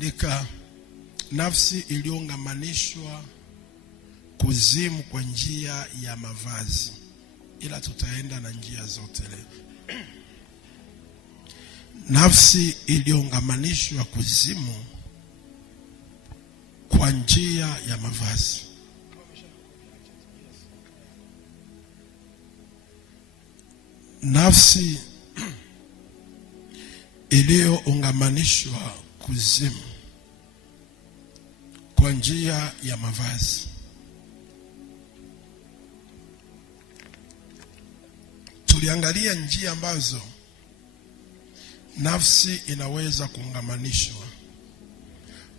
Andika, nafsi iliyoungamanishwa kuzimu kwa njia ya mavazi, ila tutaenda na njia zote leo. Nafsi iliyoungamanishwa kuzimu kwa njia ya mavazi. Nafsi iliyoungamanishwa kuzimu kwa njia ya mavazi. Tuliangalia njia ambazo nafsi inaweza kuungamanishwa.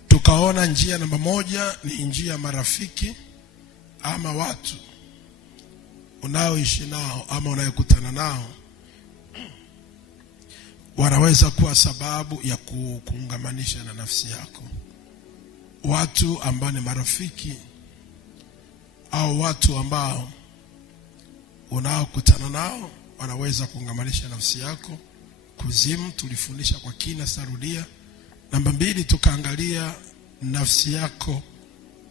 Tukaona njia namba moja ni njia ya marafiki ama watu unaoishi nao ama unayokutana nao, wanaweza kuwa sababu ya kuungamanisha na nafsi yako. Watu ambao ni marafiki au watu ambao unaokutana nao wanaweza kuungamanisha nafsi yako kuzimu. Tulifundisha kwa kina, sarudia. Namba 2, tukaangalia nafsi yako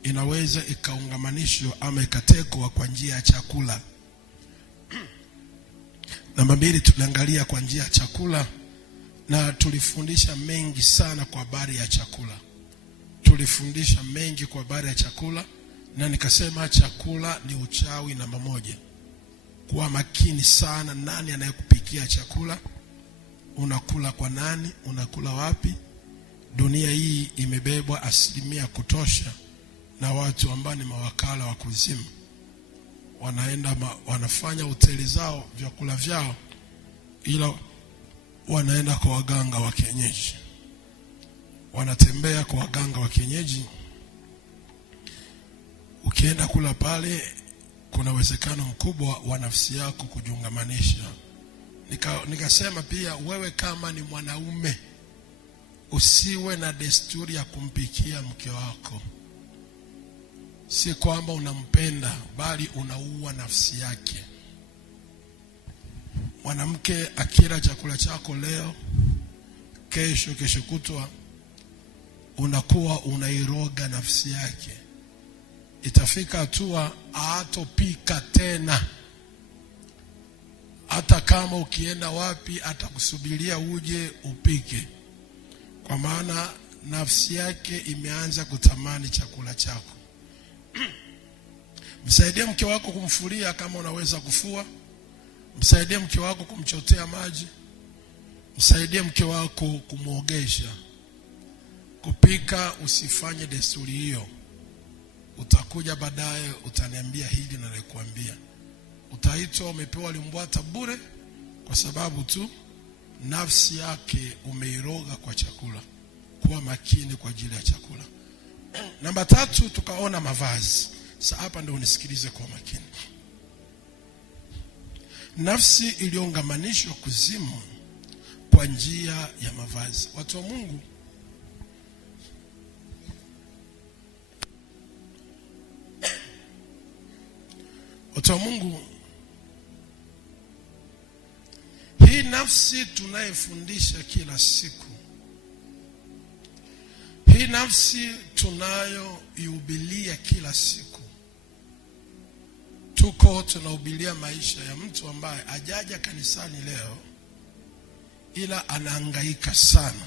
inaweza ikaungamanishwa ama ikatekwa kwa njia ya chakula. Namba 2, tuliangalia kwa njia ya chakula, na tulifundisha mengi sana kwa habari ya chakula. Tulifundisha mengi kwa habari ya chakula, na nikasema chakula ni uchawi namba 1. Kuwa makini sana, nani anayekupikia chakula, unakula kwa nani, unakula wapi. Dunia hii imebebwa asilimia kutosha na watu ambao ni mawakala wa kuzimu. Wanaenda wanafanya hoteli zao, vyakula vyao, ila wanaenda kwa waganga wa kienyeji. Wanatembea kwa waganga wa kienyeji. Ukienda kula pale, kuna uwezekano mkubwa wa nafsi yako kujiungamanisha. Nikasema pia, wewe kama ni mwanaume, usiwe na desturi ya kumpikia mke wako. Si kwamba unampenda, bali unaua nafsi yake. Mwanamke akila chakula chako leo, kesho kutwa, unakuwa unairoga nafsi yake. Itafika hatua hatopika tena. Hata kama ukienda wapi, atakusubiria uje upike, kwa maana nafsi yake imeanza kutamani chakula chako. Msaidie mke wako kumfulia kama unaweza kufua. Msaidie mke wako kumchotea maji. Msaidie mke wako kumuogesha. Kupika usifanye desturi hiyo. Utakuja baadaye utaniambia hili na nikuambia. Utaitwa umepewa limbwata bure kwa sababu tu nafsi yake umeiroga kwa chakula. Kuwa makini kwa ajili ya chakula. Namba 3, tukaona mavazi. Sasa hapa ndio unisikilize kwa makini. Nafsi iliyoungamanishwa kuzimu kwa njia ya mavazi. Watu wa Mungu, hii nafsi tunayefundisha kila siku, hii nafsi tunayoihubiria kila siku, tunahubiria maisha ya mtu ambaye hajaja kanisani leo, ila anahangaika sana,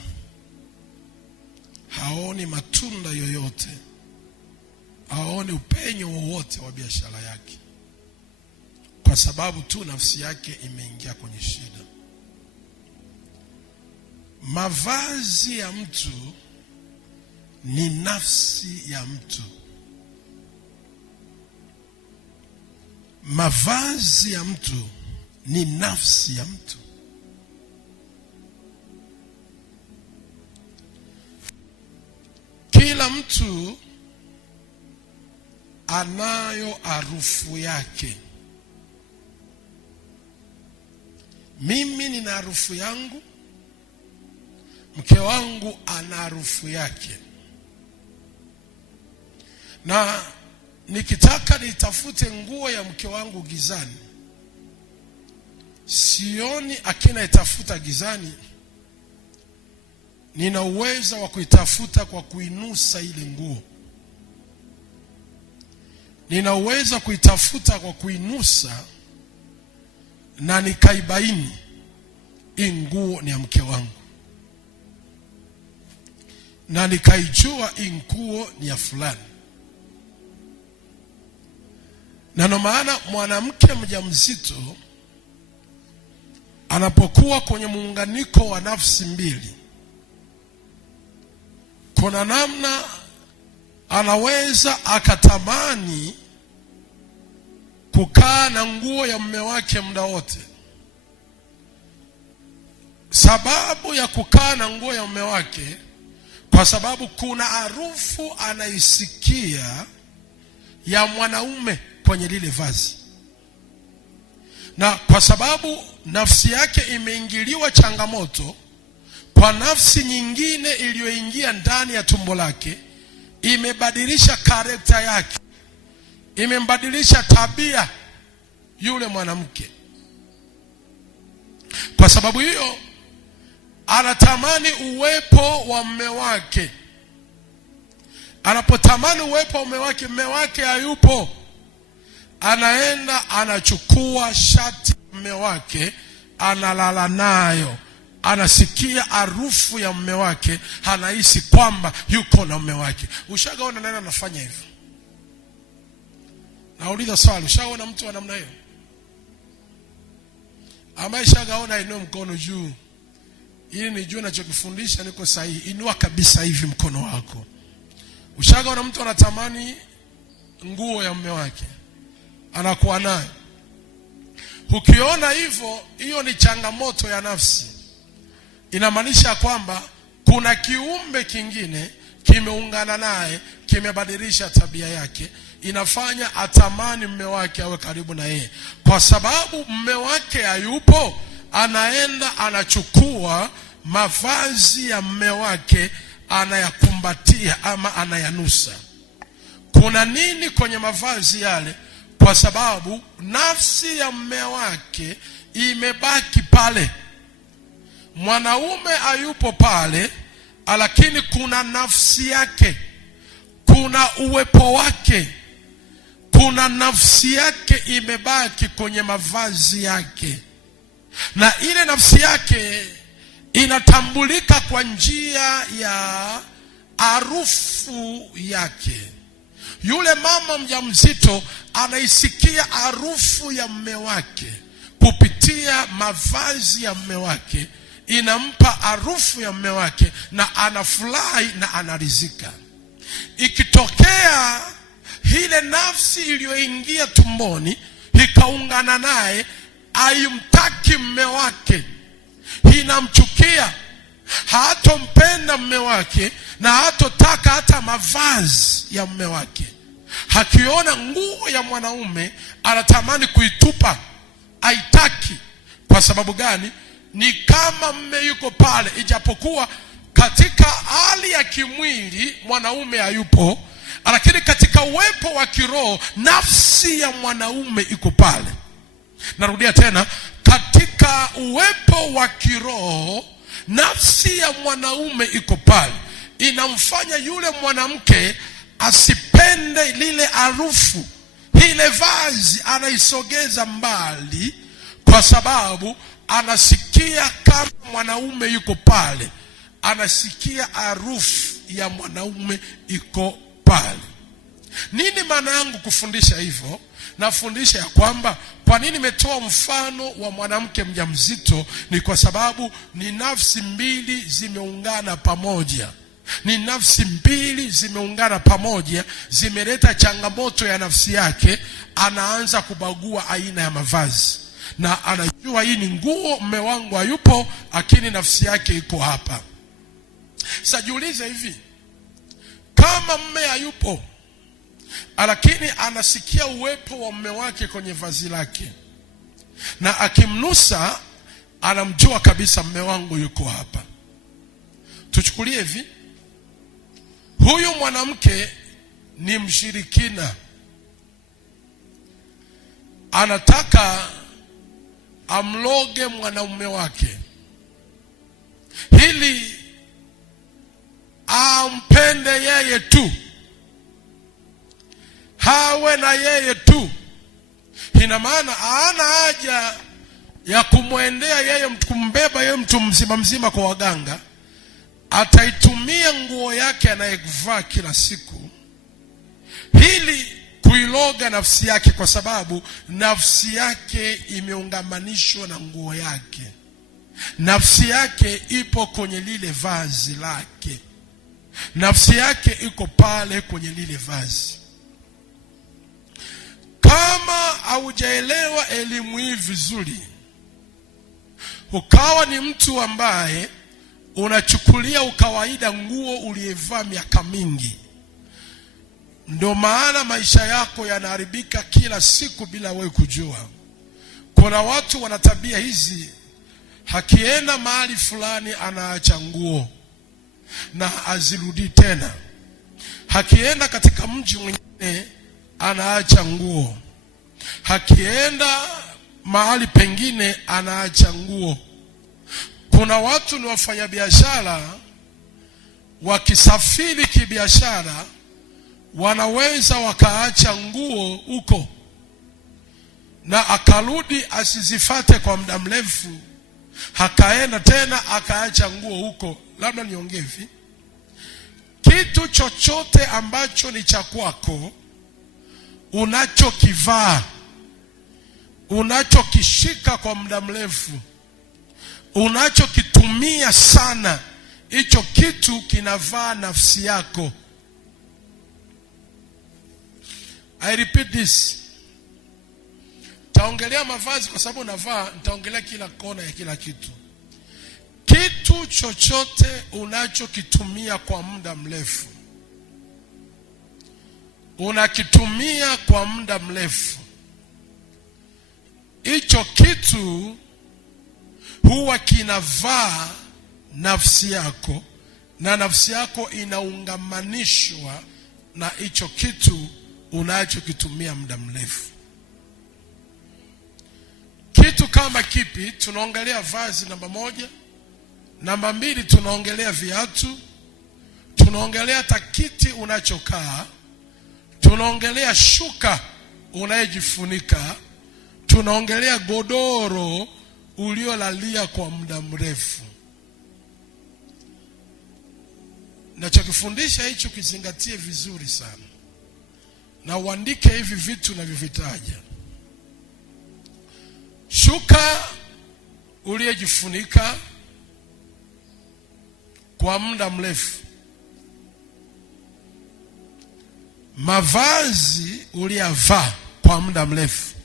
haoni matunda yoyote, haoni upenyo wowote wa biashara yake, kwa sababu tu nafsi yake imeingia kwenye shida. Mavazi ya mtu ni nafsi ya mtu. Mavazi ya mtu ni nafsi ya mtu. Kila mtu anayo harufu yake. Mimi nina harufu yangu, mke wangu ana harufu yake. Na nikitaka nitafute nguo ya mke wangu gizani, sioni akina itafuta gizani, nina uwezo wa kuitafuta kwa kuinusa ile nguo. Nina uwezo wa kuitafuta kwa kuinusa na nikaibaini hii nguo ni ya mke wangu, na nikaijua hii nguo ni ya fulani. Na ndio maana mwanamke mjamzito anapokuwa kwenye muunganiko wa nafsi mbili, kuna namna anaweza akatamani kukaa na nguo ya mume wake muda wote. Sababu ya kukaa na nguo ya mume wake, kwa sababu kuna harufu anaisikia ya mwanaume kwenye lile vazi, na kwa sababu nafsi yake imeingiliwa changamoto kwa nafsi nyingine iliyoingia ndani ya tumbo lake, imebadilisha karakta yake, imembadilisha tabia yule mwanamke. Kwa sababu hiyo anatamani uwepo wa mume wake. Anapotamani uwepo wa mume wake hayupo, anaenda anachukua shati mume wake, analala nayo, anasikia harufu ya mume wake, anahisi kwamba yuko na mume wake. Ushagaona nani anafanya hivyo? Nauliza swali, ushaona mtu wa namna hiyo? Ambaye shagaona inua mkono juu, ili nijue ninachokufundisha niko sahihi. Inua kabisa hivi mkono wako. Ushagaona mtu anatamani nguo ya mume wake, anakuwa nayo? Ukiona hivyo, hiyo ni changamoto ya nafsi. Inamaanisha kwamba kuna kiumbe kingine kimeungana naye, kimebadilisha tabia yake, inafanya atamani mume wake awe karibu na yeye. Kwa sababu mume wake hayupo, anaenda anachukua mavazi ya mume wake, anayakumbatia ama anayanusa. Kuna nini kwenye mavazi yale? Kwa sababu nafsi ya mume wake imebaki pale. Mwanaume hayupo pale, lakini kuna nafsi yake, kuna uwepo wake, kuna nafsi yake imebaki kwenye mavazi yake. Na ile nafsi yake inatambulika kwa njia ya harufu yake. Yule mama mjamzito anaisikia harufu ya mume wake kupitia mavazi ya mume wake, inampa harufu ya mume wake, na anafurahi na anaridhika. Ikitokea ile nafsi iliyoingia tumboni ikaungana naye, haimtaki mume wake, inamchukia, hatompenda mume wake, na hatotaka hata mavazi ya mume wake. Hakiona nguo ya mwanaume anatamani kuitupa, haitaki. Kwa sababu gani? Ni kama mume yuko pale, ijapokuwa katika hali ya kimwili mwanaume hayupo, lakini katika uwepo wa kiroho nafsi ya mwanaume iko pale. Narudia tena, katika uwepo wa kiroho nafsi ya mwanaume iko pale, inamfanya yule mwanamke asipende lile harufu, ile vazi anaisogeza mbali, kwa sababu anasikia kama mwanaume yuko pale, anasikia harufu ya mwanaume iko pale. Nini maana yangu kufundisha hivyo? Nafundisha ya kwamba kwa nini nimetoa mfano wa mwanamke mjamzito, ni kwa sababu ni nafsi mbili zimeungana pamoja. Ni nafsi mbili zimeungana pamoja, zimeleta changamoto ya nafsi yake. Anaanza kubagua aina ya mavazi, na anajua hii ni nguo, mume wangu hayupo, lakini nafsi yake iko hapa. Sasa jiulize hivi, kama mume hayupo lakini anasikia uwepo wa mume wake kwenye vazi lake, na akimnusa anamjua kabisa mume wangu yuko hapa. Tuchukulie hivi, huyu mwanamke ni mshirikina, anataka amloge mwanaume wake ili ampende yeye tu, hawe na yeye tu. Ina maana hana haja ya kumwendea yeye, kumbeba yeye mtu mzima mzima kwa waganga. Ataitumia nguo yake anayevaa kila siku ili kuiloga nafsi yake, kwa sababu nafsi yake imeungamanishwa na nguo yake. Nafsi yake ipo kwenye lile vazi lake, nafsi yake iko pale kwenye lile vazi. Kama haujaelewa elimu hii vizuri, ukawa ni mtu ambaye unachukulia ukawaida nguo uliyevaa miaka mingi, ndio maana maisha yako yanaharibika kila siku bila wewe kujua. Kuna watu wana tabia hizi, hakienda mahali fulani anaacha nguo na azirudi tena. Hakienda katika mji mwingine anaacha nguo, hakienda mahali pengine anaacha nguo. Kuna watu ni wafanyabiashara, wakisafiri kibiashara wanaweza wakaacha nguo huko na akarudi asizifate kwa muda mrefu, hakaenda tena akaacha nguo huko. Labda niongee hivi, kitu chochote ambacho ni cha kwako, unachokivaa, unachokishika kwa muda mrefu, unachokitumia sana, hicho kitu kinavaa nafsi yako. I repeat this. Taongelea mavazi kwa sababu navaa, nitaongelea kila kona ya kila kitu. Kitu chochote unachokitumia kwa muda mrefu, unakitumia kwa muda mrefu, hicho kitu huwa kinavaa nafsi yako, na nafsi yako inaungamanishwa na hicho kitu unachokitumia muda mrefu. Kitu kama kipi? Tunaongelea vazi namba moja. Namba mbili, tunaongelea viatu. Tunaongelea takiti unachokaa. Tunaongelea shuka unayejifunika. Tunaongelea godoro uliolalia kwa muda mrefu. Nachokifundisha hicho kizingatie vizuri sana, na uandike hivi vitu navyovitaja. Shuka uliyejifunika kwa muda mrefu, mavazi uliyavaa kwa muda mrefu,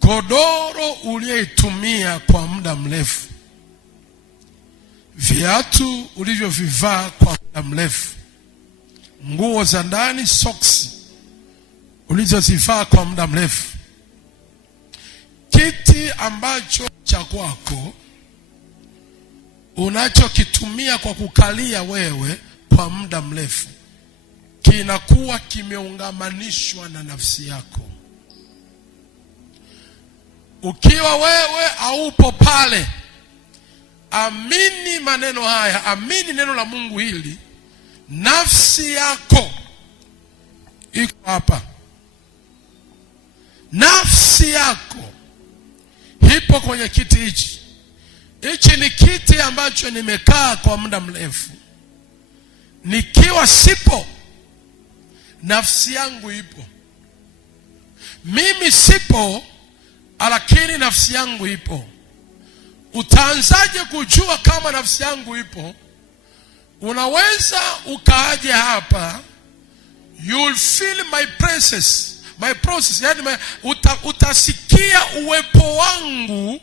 godoro uliyeitumia kwa muda mrefu, viatu ulivyovivaa kwa muda mrefu, nguo za ndani, socks ulizozivaa kwa muda mrefu, kiti ambacho cha kwako unachokitumia kwa kukalia wewe kwa muda mrefu, kinakuwa kimeungamanishwa na nafsi yako. Ukiwa wewe haupo pale, amini maneno haya, amini neno la Mungu hili, nafsi yako iko hapa. Nafsi yako ipo kwenye kiti hichi. Hichi ni kiti ambacho nimekaa kwa muda mrefu. Nikiwa sipo, nafsi yangu ipo. Mimi sipo, lakini nafsi yangu ipo. Utaanzaje kujua kama nafsi yangu ipo? Unaweza ukaaje hapa, you'll feel my presence, my process, yani utasikia uwepo wangu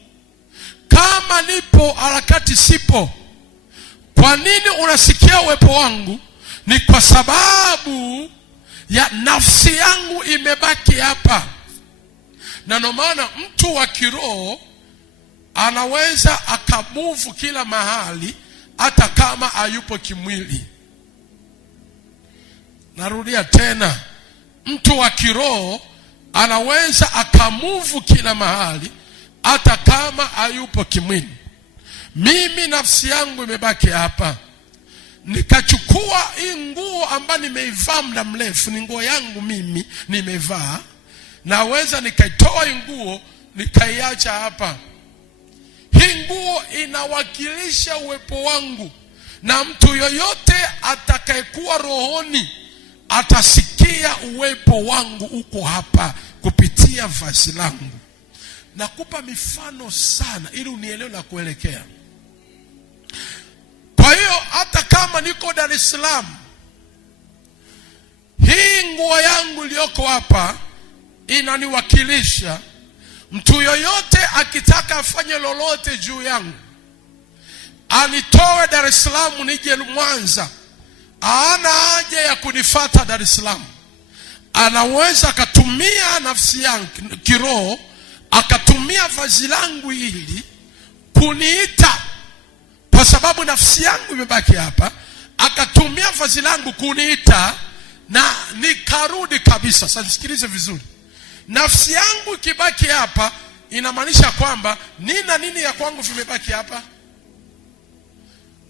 kama nipo harakati sipo. Kwa nini unasikia uwepo wangu? Ni kwa sababu ya nafsi yangu imebaki hapa. Na ndio maana mtu wa kiroho anaweza akamuvu kila mahali hata kama hayupo kimwili. Narudia tena, mtu wa kiroho anaweza akamuvu kila mahali hata kama hayupo kimwili. Mimi nafsi yangu imebaki hapa. nikachukua hii nguo ambayo nimeivaa muda mrefu, ni nguo yangu mimi nimevaa, naweza nikaitoa hii nguo nikaiacha hapa. Hii nguo inawakilisha uwepo wangu, na mtu yoyote atakayekuwa rohoni atasikia uwepo wangu uko hapa kupitia vazi langu. Nakupa mifano sana ili unielewe na kuelekea. Kwa hiyo hata kama niko Dar es Salaam, hii nguo yangu iliyoko hapa inaniwakilisha. Mtu yoyote akitaka afanye lolote juu yangu, anitoe Dar es Salaam nije Mwanza, hana haja ya kunifuata Dar es Salaam. Anaweza akatumia nafsi yangu kiroho, akatumia vazi langu hili kuniita, kwa sababu nafsi yangu imebaki hapa, akatumia vazi langu kuniita na nikarudi kabisa. Sasa nisikilize vizuri. Nafsi yangu ikibaki hapa, inamaanisha kwamba nini ya kwangu vimebaki hapa.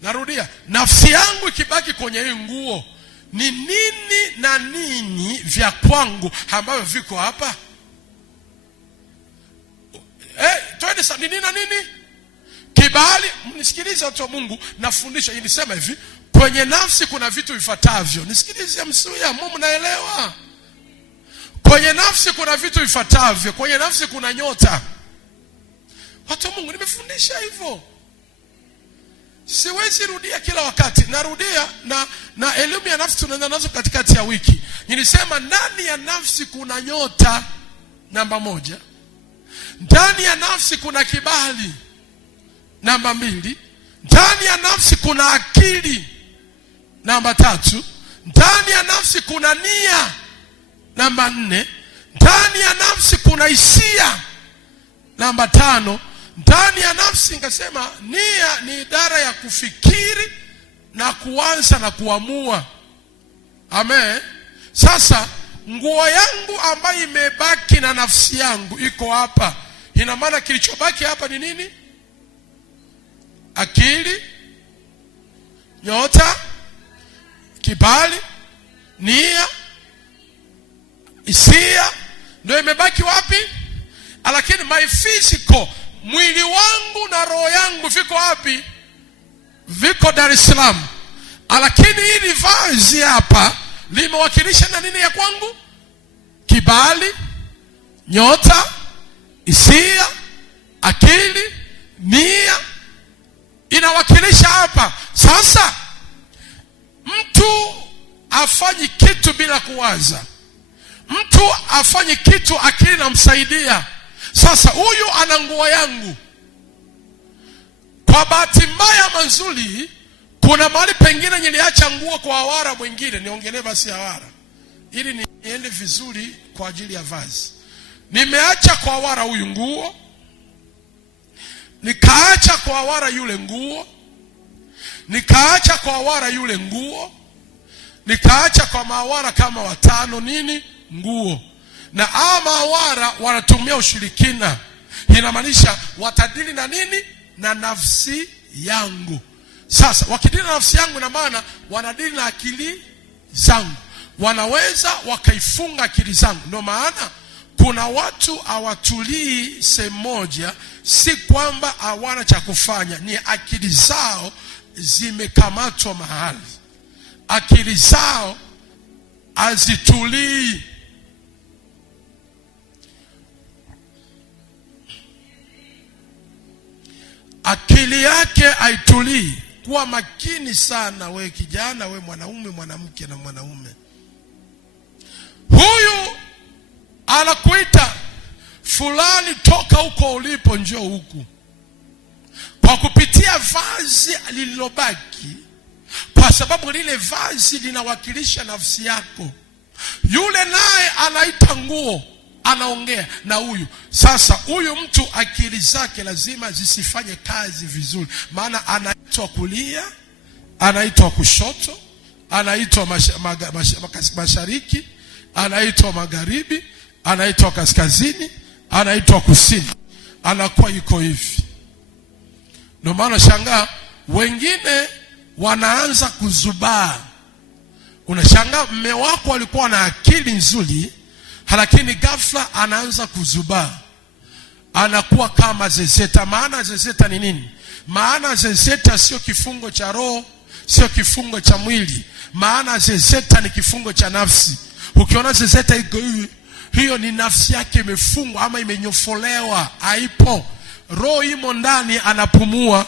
Narudia, nafsi yangu ikibaki kwenye hii nguo, ni nini vya kwangu ambavyo viko hapa? Twende sasa, nini na nini? Kibali. Mnisikilize watu wa Mungu, nafundisha hii. Nisema hivi, kwenye nafsi kuna vitu vifuatavyo. Nisikilize msuya, Mungu naelewa. Kwenye nafsi kuna vitu vifuatavyo. Kwenye nafsi kuna nyota. Watu wa Mungu, nimefundisha hivyo, siwezi rudia kila wakati. Narudia na elimu ya nafsi tunaanza nazo katikati ya wiki. Nilisema ndani ya nafsi kuna nyota, namba 1. Ndani ya nafsi kuna kibali, namba 2. Ndani ya nafsi kuna akili, namba 3. Ndani ya nafsi kuna nia, namba 4. Ndani ya nafsi kuna hisia, namba 5. Ndani ya nafsi, nikasema nia ni idara ya kufikiri na kuanza na kuamua. Amen. Sasa nguo yangu ambayo imebaki na nafsi yangu iko hapa. Ina maana kilichobaki hapa ni nini? Akili, nyota, kibali, nia, hisia, ndio imebaki wapi? Lakini my physical, mwili wangu na roho yangu viko wapi? Viko Dar es Salaam. Lakini hili vazi hapa limewakilisha na nini ya kwangu? Kibali, nyota, hisia, akili, nia, inawakilisha hapa. Sasa mtu afanyi kitu bila kuwaza. Mtu afanyi kitu akili namsaidia. Sasa huyu ana nguo yangu. Kwa bahati mbaya manzuri, kuna mahali pengine niliacha nguo kwa Hawara mwingine. Niongelee basi Hawara ili niende vizuri kwa ajili ya vazi. Nimeacha kwa Hawara huyu nguo, nikaacha kwa Hawara yule nguo, nikaacha kwa Hawara yule nguo, nikaacha kwa mawara kama 5 nguo. Na mawara wanatumia ushirikina. Inamaanisha watadili na nini? Na nafsi yangu. Sasa wakidili na nafsi yangu, na maana wanadili na akili zangu. Wanaweza wakaifunga akili zangu. Ndio maana kuna watu hawatulii sehemu moja, si kwamba hawana cha kufanya, ni akili zao zimekamatwa mahali. Akili zao hazitulii. Akili yake haitulii. Kuwa makini sana we kijana, we mwanaume, mwanamke na mwanaume. Huyu anakuita, fulani toka huko ulipo njoo huku. Kwa kupitia vazi lililobaki, kwa sababu lile vazi linawakilisha nafsi yako. Yule naye anaita nguo, anaongea na huyu. Sasa huyu mtu akili zake lazima zisifanye kazi vizuri, maana anaitwa kulia, anaitwa kushoto, anaitwa mashariki, anaitwa magharibi, anaitwa kaskazini, anaitwa kusini. Anakuwa yuko hivi. Ndio maana shangaa wengine wanaanza kuzubaa. Unashangaa mme wako alikuwa na akili nzuri, lakini ghafla anaanza kuzubaa, anakuwa kama zezeta. Maana zezeta ni nini? Maana zezeta sio kifungo cha roho, sio kifungo cha mwili. Maana zezeta ni kifungo cha nafsi. Ukiona zezeta iko hiyo ni nafsi yake imefungwa ama imenyofolewa, haipo. Roho imo ndani anapumua,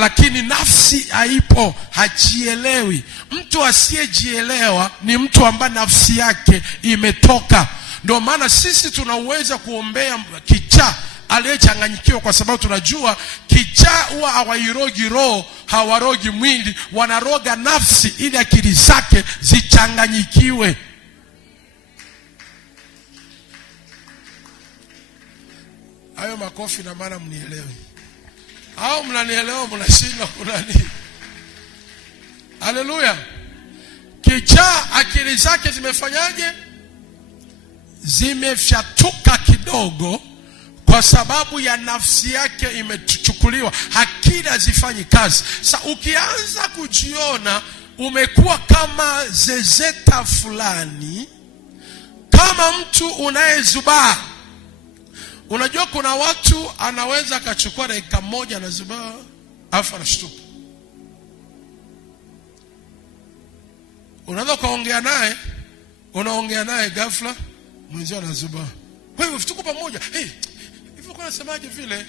lakini nafsi haipo, hajielewi. Mtu asiyejielewa ni mtu ambaye nafsi yake imetoka. Ndio maana sisi tunaweza kuombea kichaa aliyechanganyikiwa, kwa sababu tunajua kichaa huwa hawairogi roho, hawarogi mwili, wanaroga nafsi ili akili zake zichanganyikiwe. Hayo makofi na maana mnielewe. Au mnanielewa mnashindwa kunani? Haleluya. Kichaa akili zake zimefanyaje? Zimefyatuka kidogo, kwa sababu ya nafsi yake imechukuliwa, akili hazifanyi kazi. Sasa ukianza kujiona umekuwa kama zezeta fulani, kama mtu unayezubaa. Unajua kuna watu anaweza akachukua dakika moja anazubaa afa anashtuka. Unaweza kaongea naye, unaongea naye ghafla mwenzio anazubaa. Wewe tuko pamoja. Hivyo kwa nasemaje vile?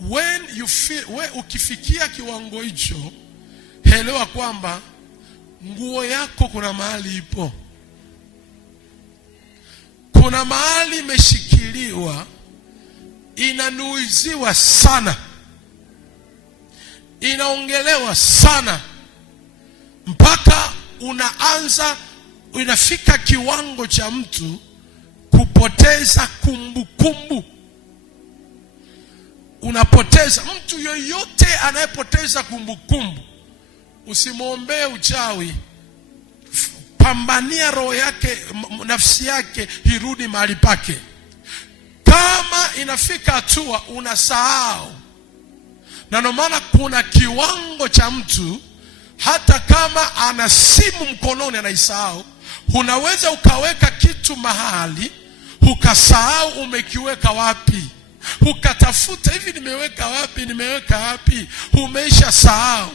When you feel, ukifikia kiwango hicho, elewa kwamba nguo yako kuna mahali ipo. Kuna mahali imeshikiliwa, inanuiziwa sana, inaongelewa sana, mpaka inafika kiwango cha mtu kupoteza kumbukumbu. Unapoteza. Mtu yoyote anayepoteza kumbukumbu, usimwombee uchawi. Pambania roho yake, nafsi yake irudi mahali pake. Kama inafika hatua unasahau, na ndio maana kuna kiwango cha mtu hata kama ana simu mkononi anaisahau. Unaweza ukaweka kitu mahali ukasahau umekiweka wapi, ukatafuta hivi nimeweka wapi, umeisha sahau.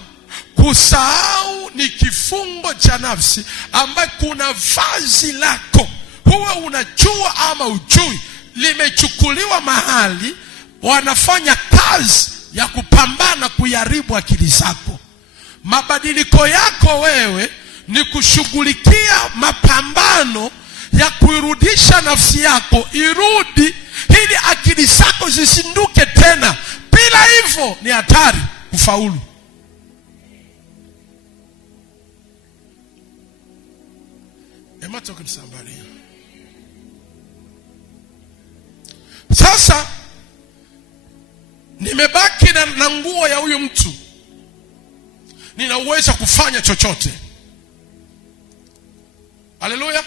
Kusahau ni kifungo cha nafsi, ambaye kuna vazi lako, huwa unajua ama ujui, limechukuliwa mahali, wanafanya kazi ya kupambana kuiharibu akili zako. Mabadiliko yako wewe ni kushughulikia mapambano ya kuirudisha nafsi yako irudi, ili akili zako zisinduke tena. Bila hivyo ni hatari kufaulu. Am I talking to somebody? Sasa nimebaki na nguo ya huyu mtu, nina uwezo kufanya chochote. Haleluya.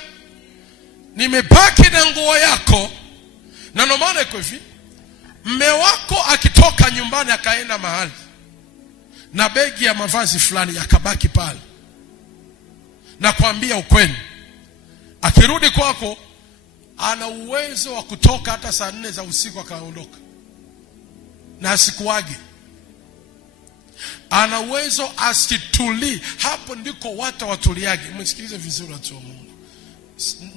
Nimebaki na nguo yako, na ndio maana iko hivi. Mme wako akitoka nyumbani akaenda mahali na begi ya mavazi fulani akabaki pale, na kuambia ukweli, akirudi kwako ana uwezo wa kutoka hata saa 4 za usiku akaondoka na asikuage. Ana uwezo asituli. Hapo ndiko watu watuliage. Msikilize vizuri watu wa Mungu.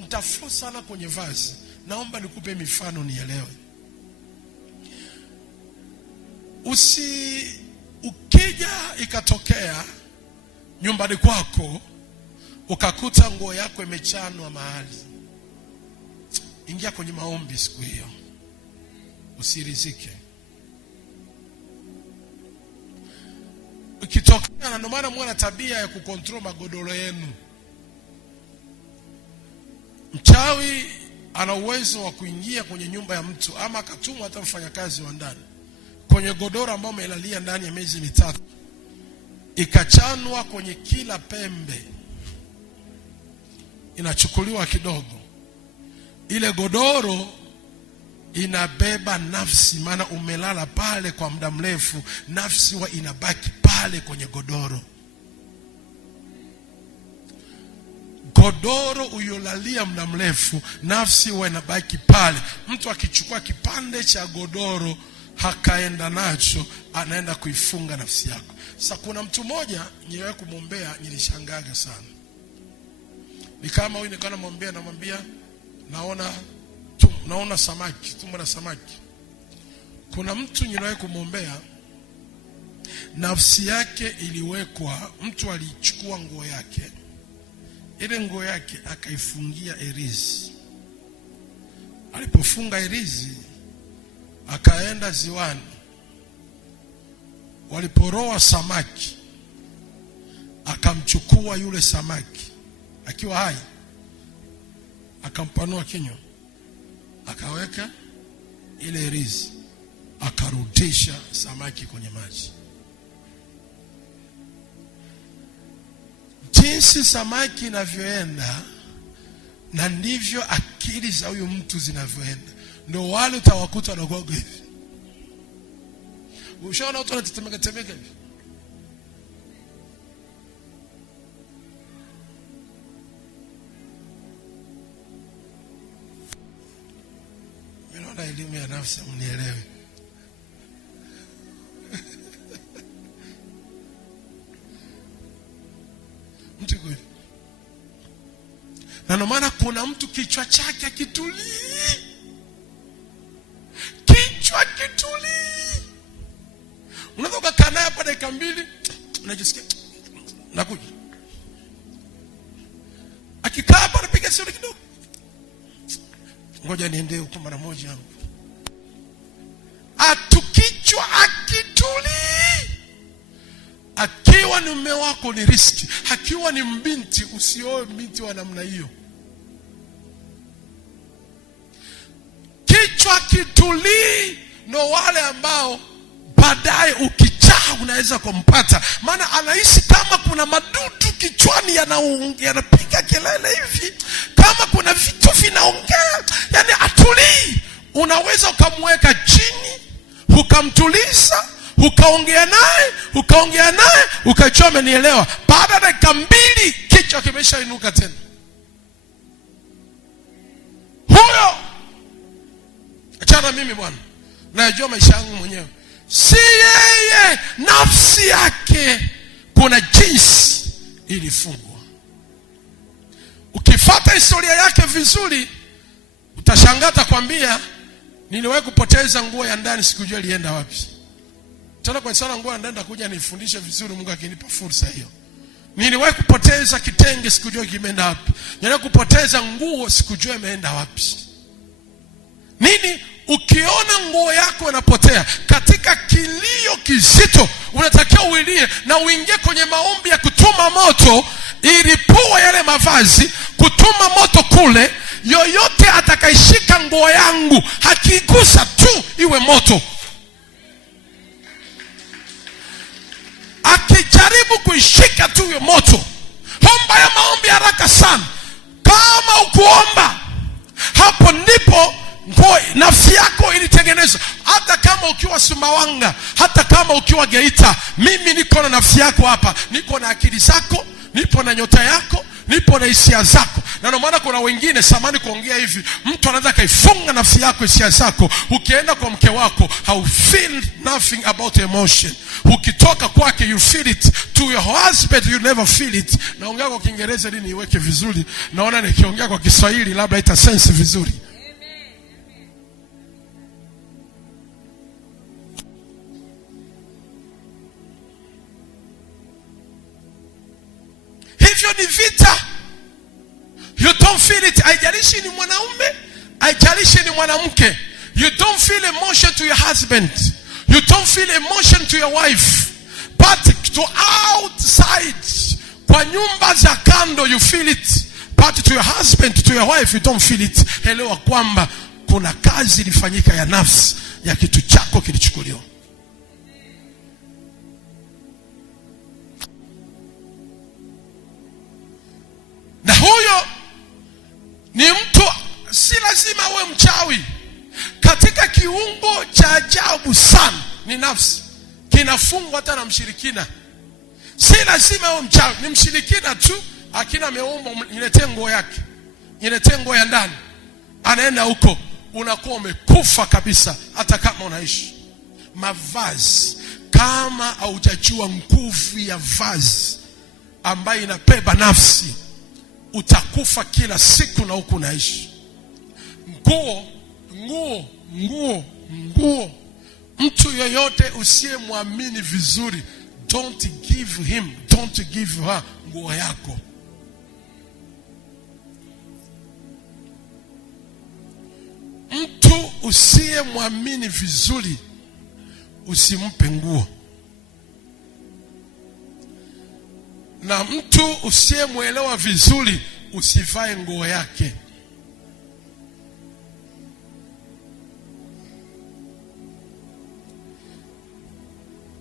Nitafua sana kwenye vazi. Naomba nikupe mifano nielewe. Ukija ikatokea nyumbani kwako ukakuta nguo yako imechanwa mahali, ingia kwenye maombi siku hiyo. Usirizike. Ukitokea, na ndio maana mwana tabia ya kukontrol magodoro yenu. Mchawi ana uwezo wa kuingia kwenye nyumba ya mtu, ama akatumwa hata mfanyakazi wa ndani kwenye godoro ambao umelalia ndani ya miezi 3, ikachanwa kwenye kila pembe, inachukuliwa kidogo. Ile godoro inabeba nafsi, maana umelala pale kwa muda mrefu, nafsi huwa inabaki pale kwenye godoro. Godoro uyolalia muda mrefu, nafsi huwa inabaki pale. Mtu akichukua kipande cha godoro hakaenda nacho, anaenda kuifunga nafsi yako. Sasa kuna mtu mmoja niliwahi kumwombea, nilishangaga sana. Ni kama huyu nikawa namwambia naona samaki, tumbo la samaki. Kuna mtu niliwahi kumwombea, nafsi yake iliwekwa, mtu alichukua nguo yake, ile nguo yake akaifungia erizi. Alipofunga erizi, akaenda ziwani. Waliporoa samaki, akamchukua yule samaki akiwa hai, akampanua kinywa, akaweka ile erizi, akarudisha samaki kwenye maji. Jinsi samaki inavyoenda, na ndivyo akili za huyu mtu zinavyoenda. Ndio wale utawakuta wanakuwa hivi. Ushaona watu wanatetemeka hivi? Mimi naona elimu ya nafsi mnielewe. Mtu huyu. Na ndio maana kuna mtu kichwa chake hakitulii. Kichwa kitulii. Unaweza kukaa naye hapa dakika 2, unajisikia nakuja. Akikaa hapa anapiga stori kidogo. Ngoja niende huko mara moja yangu. Kichwa akitulii. Akiwa ni mume wako ni riski. Akiwa ni mbinti, usioe binti wa namna hiyo. Kichwa kitulii no wale ambao baadaye ukichaa unaweza kumpata. Maana anaishi kama kuna madudu kichwani yanapiga kelele hivi, kama kuna vitu vinaongea, yani atulii. Unaweza ukamweka chini, ukamtuliza, ukaongea naye, ukajua amenielewa. Baada ya dakika 2 kichwa kimeshainuka tena. Huyo achana mimi bwana, najua maisha yangu mwenyewe. Si yeye, nafsi yake kuna jinsi ilifungwa. Ukifuata historia yake vizuri, utashangaa kwambia, niliwahi kupoteza nguo ya ndani, sikujua ilienda wapi. Tena kwa sana nguo ya ndani kuja nifundishe vizuri, Mungu akinipa fursa hiyo. Niliwahi kupoteza kitenge, sikujua kimeenda wapi. Niliwahi kupoteza nguo, sikujua imeenda wapi. Nini? Ukiona nguo yako inapotea katika kilio kizito, unatakiwa uilie na uingie kwenye maombi ya kutuma moto ilipua yale mavazi, kutuma moto kule. Yoyote atakaishika nguo yangu, hakigusa tu iwe moto. Akijaribu kuishika tu iwe moto. Omba ya maombi haraka sana. Kama ukuomba, hapo ndipo nafsi yako ilitengenezwa. Hata kama ukiwa Sumbawanga, hata kama ukiwa Geita, mimi niko na nafsi yako hapa. Niko na akili zako, nipo na nyota yako, nipo na hisia zako. Na ndio maana kuna wengine, samani kuongea hivi, mtu anaweza kaifunga nafsi yako, hisia zako. Ukienda kwa mke wako, how feel nothing about emotion. Ukitoka kwake, you feel it. To your husband, you never feel it. Naongea kwa Kiingereza ili niweke vizuri. Naona nikiongea kwa Kiswahili labda ita sense vizuri. Hivyo ni vita. You don't feel it. Haijalishi ni mwanaume, haijalishi ni mwanamke. You don't feel emotion to your husband. You don't feel emotion to your wife. But to outside, kwa nyumba za kando, you feel it. But to your husband, to your wife, you don't feel it. Elewa kwamba kuna kazi ilifanyika ya nafsi, ya kitu chako kilichukuliwa. Na huyo ni mtu, si lazima uwe mchawi. Katika kiungo cha ajabu sana ni nafsi. Kinafungwa hata na mshirikina. Si lazima awe mchawi, ni mshirikina tu. Akina ameomba niletee nguo yake, niletee nguo ya ndani, anaenda huko, unakuwa umekufa kabisa hata kama unaishi. Mavazi, kama haujajua nguvu ya vazi ambayo inabeba nafsi, utakufa kila siku na huku unaishi. Nguo. Mtu yoyote usiyemwamini vizuri, don't give him, don't give her nguo yako. Mtu usiyemwamini vizuri usimpe nguo. Na mtu usiyemwelewa vizuri usivae nguo yake.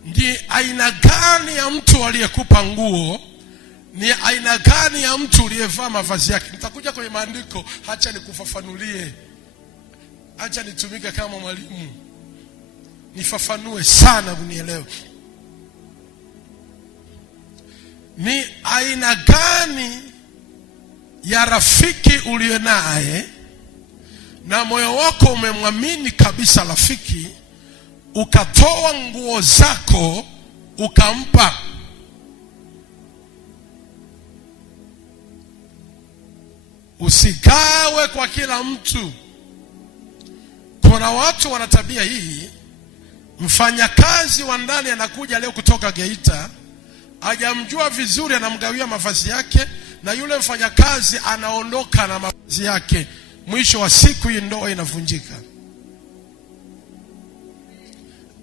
Ni aina gani ya mtu aliyekupa nguo? Ni aina gani ya mtu uliyevaa mavazi yake? Nitakuja kwenye maandiko, acha nikufafanulie. Acha nitumike kama mwalimu, nifafanue sana unielewe. Ni aina gani ya rafiki uliye naye na moyo wako umemwamini kabisa rafiki, ukatoa nguo zako ukampa. Usigawe kwa kila mtu. Kuna watu wana tabia hii. Mfanyakazi wa ndani anakuja leo kutoka Geita, hajamjua vizuri, anamgawia mavazi yake, na yule mfanyakazi anaondoka na mavazi yake. Mwisho wa siku hii ndoa inavunjika.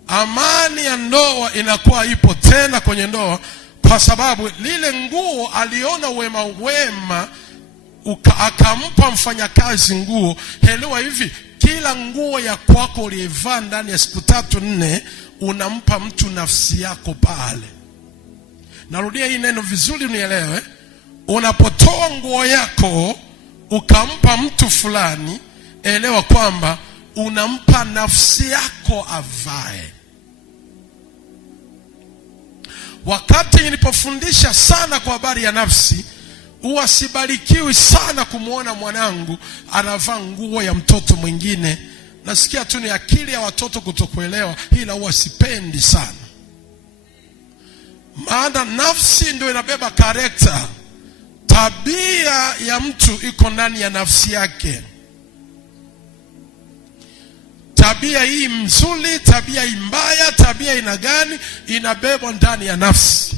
Amani ya ndoa inakuwa ipo tena kwenye ndoa, kwa sababu lile nguo aliona wema akampa mfanyakazi nguo. Elewa hivi, kila nguo ya kwako uliyevaa ndani ya siku 3-4 unampa mtu nafsi yako pale. Narudia hii neno vizuri unielewe. Unapotoa nguo yako ukampa mtu fulani, elewa kwamba unampa nafsi yako avae. Wakati nilipofundisha sana kwa habari ya nafsi, huwa sibarikiwi sana kumuona mwanangu anavaa nguo ya mtoto mwingine. Nasikia tu ni akili ya watoto kutokuelewa, ila huwa sipendi sana. Maana nafsi ndio inabeba karakta. Tabia ya mtu iko ndani ya nafsi yake. Tabia hii mzuri, tabia hii mbaya, tabia ina gani, inabebwa ndani ya nafsi.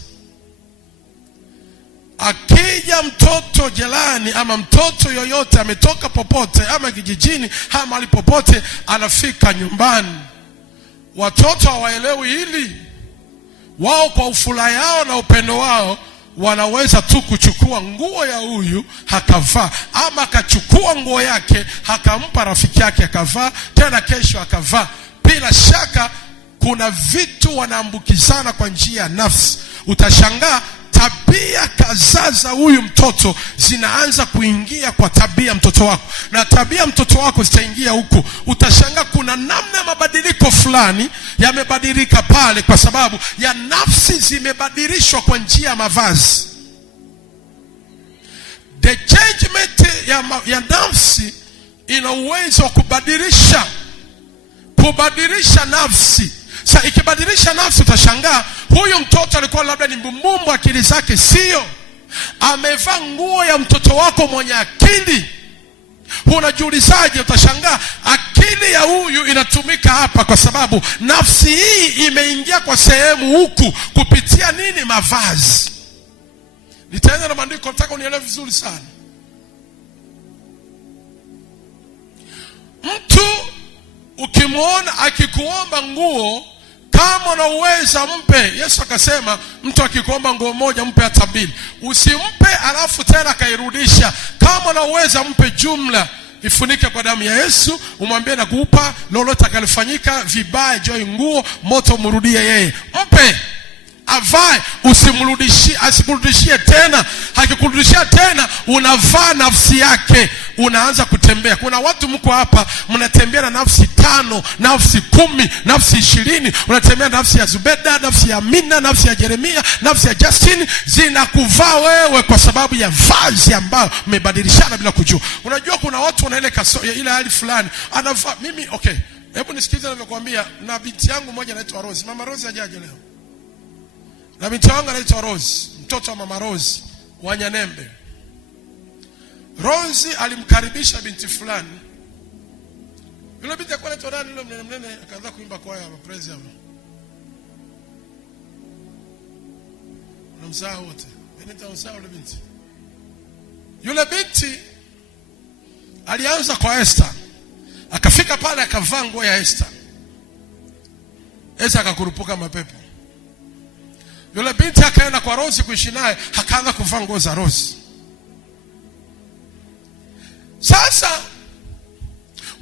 Akija mtoto jelani ama mtoto yoyote ametoka popote ama kijijini ama mahali popote, anafika nyumbani, watoto hawaelewi hili. Wao kwa ufuraha yao na upendo wao wanaweza tu kuchukua nguo ya huyu akavaa, ama akachukua nguo yake akampa rafiki yake akavaa, tena kesho akavaa. Bila shaka kuna vitu wanaambukizana kwa njia ya nafsi. Utashangaa tabia kadhaa za huyu mtoto zinaanza kuingia kwa tabia mtoto wako, na tabia mtoto wako zitaingia huku. Utashangaa kuna namna mabadiliko fulani yamebadilika pale, kwa sababu ya nafsi zimebadilishwa kwa njia ya mavazi. The judgment ya nafsi ina uwezo wa kubadilisha nafsi. Sasa ikibadilisha nafsi, utashangaa huyu mtoto alikuwa labda ni mbumbu, akili zake sio, amevaa nguo ya mtoto wako mwenye akili. Unajiulizaje? Utashangaa akili ya huyu inatumika hapa, kwa sababu nafsi hii imeingia kwa sehemu huku kupitia nini? Mavazi. Nitaenda na maandiko, nataka unielewe vizuri sana. Mtu ukimwona akikuomba nguo, kama unaweza mpe. Yesu akasema mtu akikuomba nguo moja mpe hata 2. Usimpe alafu tena kairudisha. Kama unaweza mpe jumla, ifunike kwa damu ya Yesu, umwambie na kuupa lolote akalifanyika vibaya joi nguo, moto umrudie yeye. Mpe avae, usimrudishie, asikurudishie tena. Akikurudishia tena unavaa nafsi yake, unaanza kutembea. Kuna watu mko hapa mnatembea na nafsi 5, nafsi 10, nafsi 20. Unatembea nafsi ya Zubeda, nafsi ya Amina, nafsi ya Jeremia, nafsi ya Justin, zinakuvaa wewe kwa sababu ya vazi ambayo mmebadilishana bila kujua. Unajua kuna watu wanaele ile hali fulani anavaa. Mimi okay, hebu nisikize ninavyokuambia. Na binti yangu moja anaitwa Rose. Mama Rose hajaje leo. Na binti yangu anaitwa Rose, mtoto wa Mama Rose wa Nyanembe. Rose alimkaribisha binti fulani. Yule binti alikuwa anaitwa nani yule mnene akaanza kuimba kwaya ya praise hapo. Unamsahau wote. Nitausahau yule binti. Yule binti alianza kwa Esther. Akafika pale akavaa nguo ya Esther. Esther akakurupuka mapepo. Yule binti akaenda kwa Rose kuishi naye, akaanza kuvaa nguo za Rose. Sasa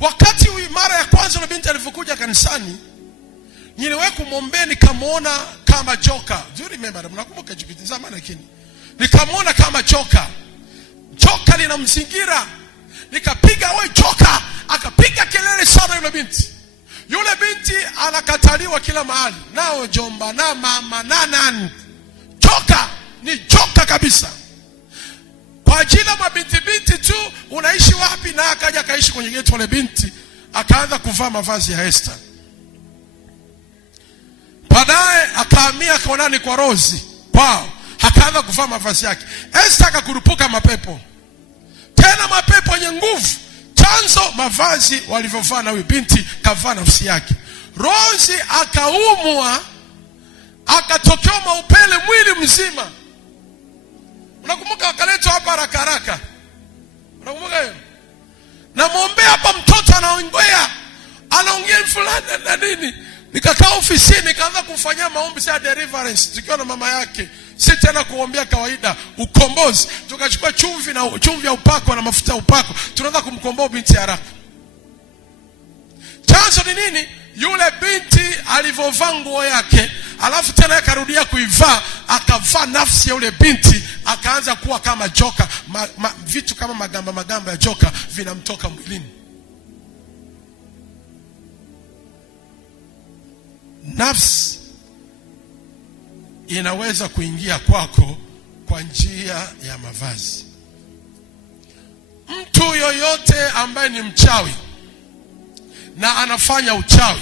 wakati mara ya kwanza yule binti alipokuja kanisani, niliwahi kumwombea nikamwona kama joka. Do you remember? Mnakumbuka jipiti zamani lakini. Nikamwona kama joka. Joka linamzingira. Nikapiga wewe joka, akapiga kelele sana yule binti. Yule binti anakataliwa kila mahali. Nao jomba na mama na nani. Joka ni joka kabisa. Kwa jina mabinti tu, unaishi wapi? Na akaja kaishi kwenye geti wale binti, akaanza kuvaa mavazi ya Esther. Baadaye akahamia kaonani kwa Rose. Wow, akaanza kuvaa mavazi yake. Esther akakurupuka mapepo. Tena mapepo yenye nguvu. Chanzo mavazi walivyovaa na huyu binti, kavaa nafsi yake. Rose akaumwa, akatokea maupele mwili mzima. Unakumbuka akaletwa hapa haraka. Unakumbuka hiyo? Na muombea hapa mtoto anaongea. Anaongea fulani na nini? Nikakaa ofisini nikaanza kumfanyia maombi ya deliverance tukiwa na mama yake. Si tena kuombea kawaida, ukombozi. Tukachukua chumvi ya upako na mafuta ya upako. Tunaanza kumkomboa binti haraka. Chanzo ni nini? Yule binti alivyovaa nguo yake, alafu tena akarudia kuivaa, akavaa nafsi ya yule binti, akaanza kuwa kama joka. Vitu kama magamba ya joka vinamtoka mwilini. Nafsi inaweza kuingia kwako kwa njia ya mavazi. Mtu yoyote ambaye ni mchawi na anafanya uchawi,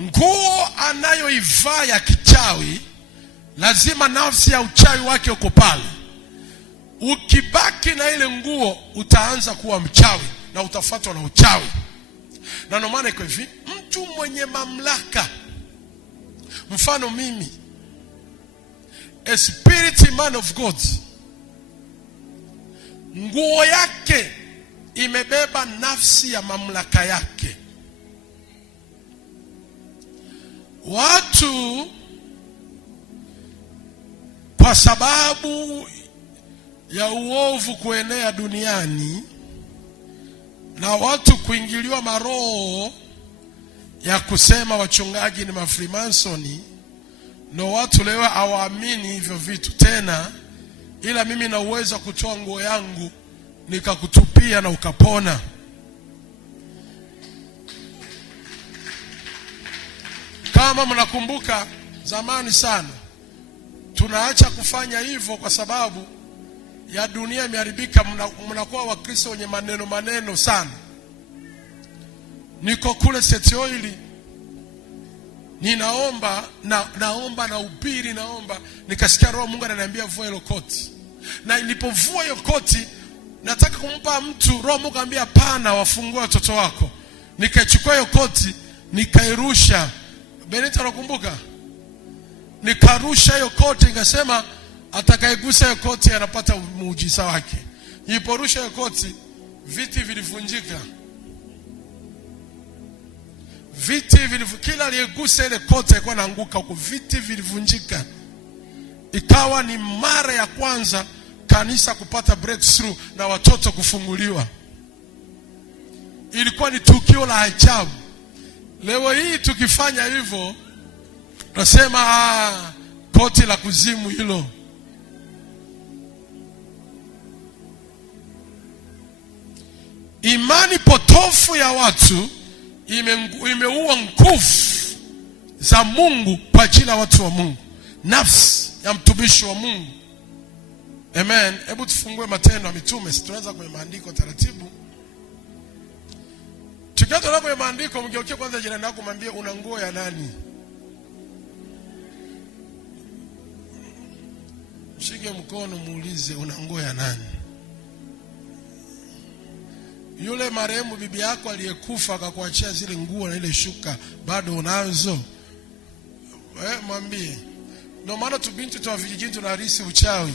nguo anayoivaa ya kichawi, lazima nafsi ya uchawi wake uko pale. Ukibaki na ile nguo utaanza kuwa mchawi na utafuatwa na uchawi. Na ndio maana iko hivi, mtu mwenye mamlaka, mfano mimi, a spirit man of God, nguo yake imebeba nafsi ya mamlaka yake. Watu kwa sababu ya uovu kuenea duniani na watu kuingiliwa maroho ya kusema wachungaji ni mafrimasoni, no watu leo hawaamini hivyo vitu tena, ila mimi na uwezo kutoa nguo yangu nikakutupia na ukapona. Kama mnakumbuka zamani sana, tunaacha kufanya hivyo kwa sababu ya dunia imeharibika. Mnakuwa Wakristo wenye maneno sana. Niko kule Seti Oil, ninaomba na ubiri, nikasikia Roho Mungu ananiambia vua ile koti. Na nilipovua hiyo koti, nataka kumpa mtu, Roho Mungu anambia pana, wafungue watoto wako. Nikachukua hiyo koti, nikairusha. Benita anakumbuka? Nikarusha hiyo koti, nikasema atakayegusa hiyo koti anapata muujiza wake. Niliporusha hiyo koti, viti vilivunjika. Kila aliyegusa ile koti alikuwa anaanguka huko, viti vilivunjika. Ikawa ni mara ya kwanza kanisa kupata breakthrough na watoto kufunguliwa. Ilikuwa ni tukio la ajabu. Leo hii tukifanya hivyo, tunasema koti la kuzimu hilo. Imani potofu ya watu imeua nguvu za Mungu kwa ajili ya watu wa Mungu, nafsi ya mtumishi wa Mungu. Amen. Hebu tufungue Matendo ya Mitume, tunaanza kwenye maandiko taratibu. Tukianza kwenye maandiko, mgeukie kwanza jirani yako mwambie una nguo ya nani? Mshike mkono muulize una nguo ya nani? Yule marehemu bibi yako aliyekufa akakuachia zile nguo na ile shuka bado unazo? Mwambie. Ndio maana tubinti tu vijijini tunarisi uchawi.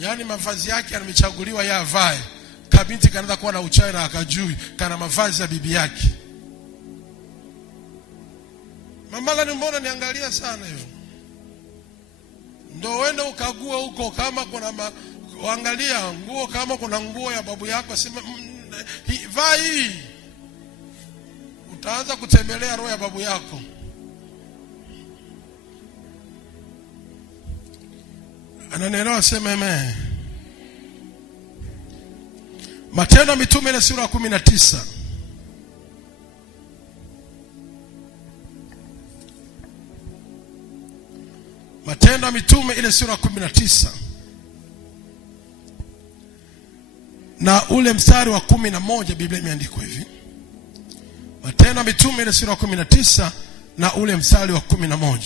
Yaani mavazi yake yamechaguliwa ya avae. Kabinti kanaanza kuwa na uchawi na akajui kana mavazi ya bibi yake. Mama ni mbona niangalia sana hivyo? Ndio uende ukague huko kama kuna angalia nguo, kama kuna nguo ya babu yako sema vaa hii. Utaanza kutembelea roho ya babu yako. Ananielewa? Sema amen. Matendo ya Mitume ile sura ya 19. Matendo ya Mitume ile sura ya 19. Na ule mstari wa 11 Biblia imeandikwa hivi. Matendo ya Mitume ile sura ya 19 na ule mstari wa 11.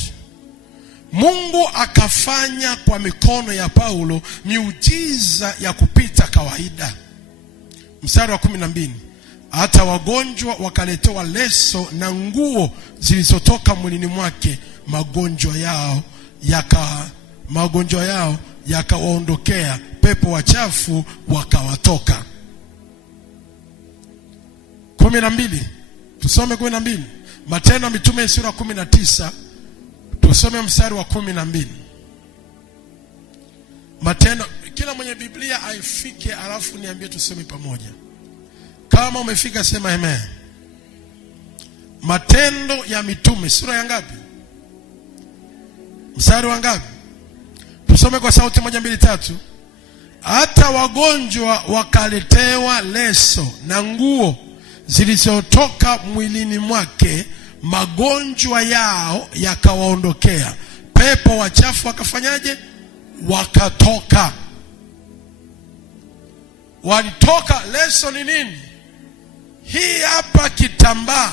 Mungu akafanya kwa mikono ya Paulo miujiza ya kupita kawaida. Mstari wa 12. Hata wagonjwa wakaletewa leso na nguo zilizotoka mwilini mwake, magonjwa yao yakawaondokea, pepo wachafu wakawatoka. 12. Tusome 12. Matendo ya Mitume sura 19. Tusome mstari wa 12. Matendo, kila mwenye Biblia aifike alafu niambie tusome pamoja. Kama umefika sema amen. Matendo ya Mitume sura ya ngapi? Mstari wa ngapi? Tusome kwa sauti 1 2 3. Hata wagonjwa wakaletewa leso na nguo zilizotoka mwilini mwake, magonjwa yao yakawaondokea, pepo wachafu wakafanyaje? Wakatoka. Walitoka. Leso ni nini? Hii hapa kitambaa.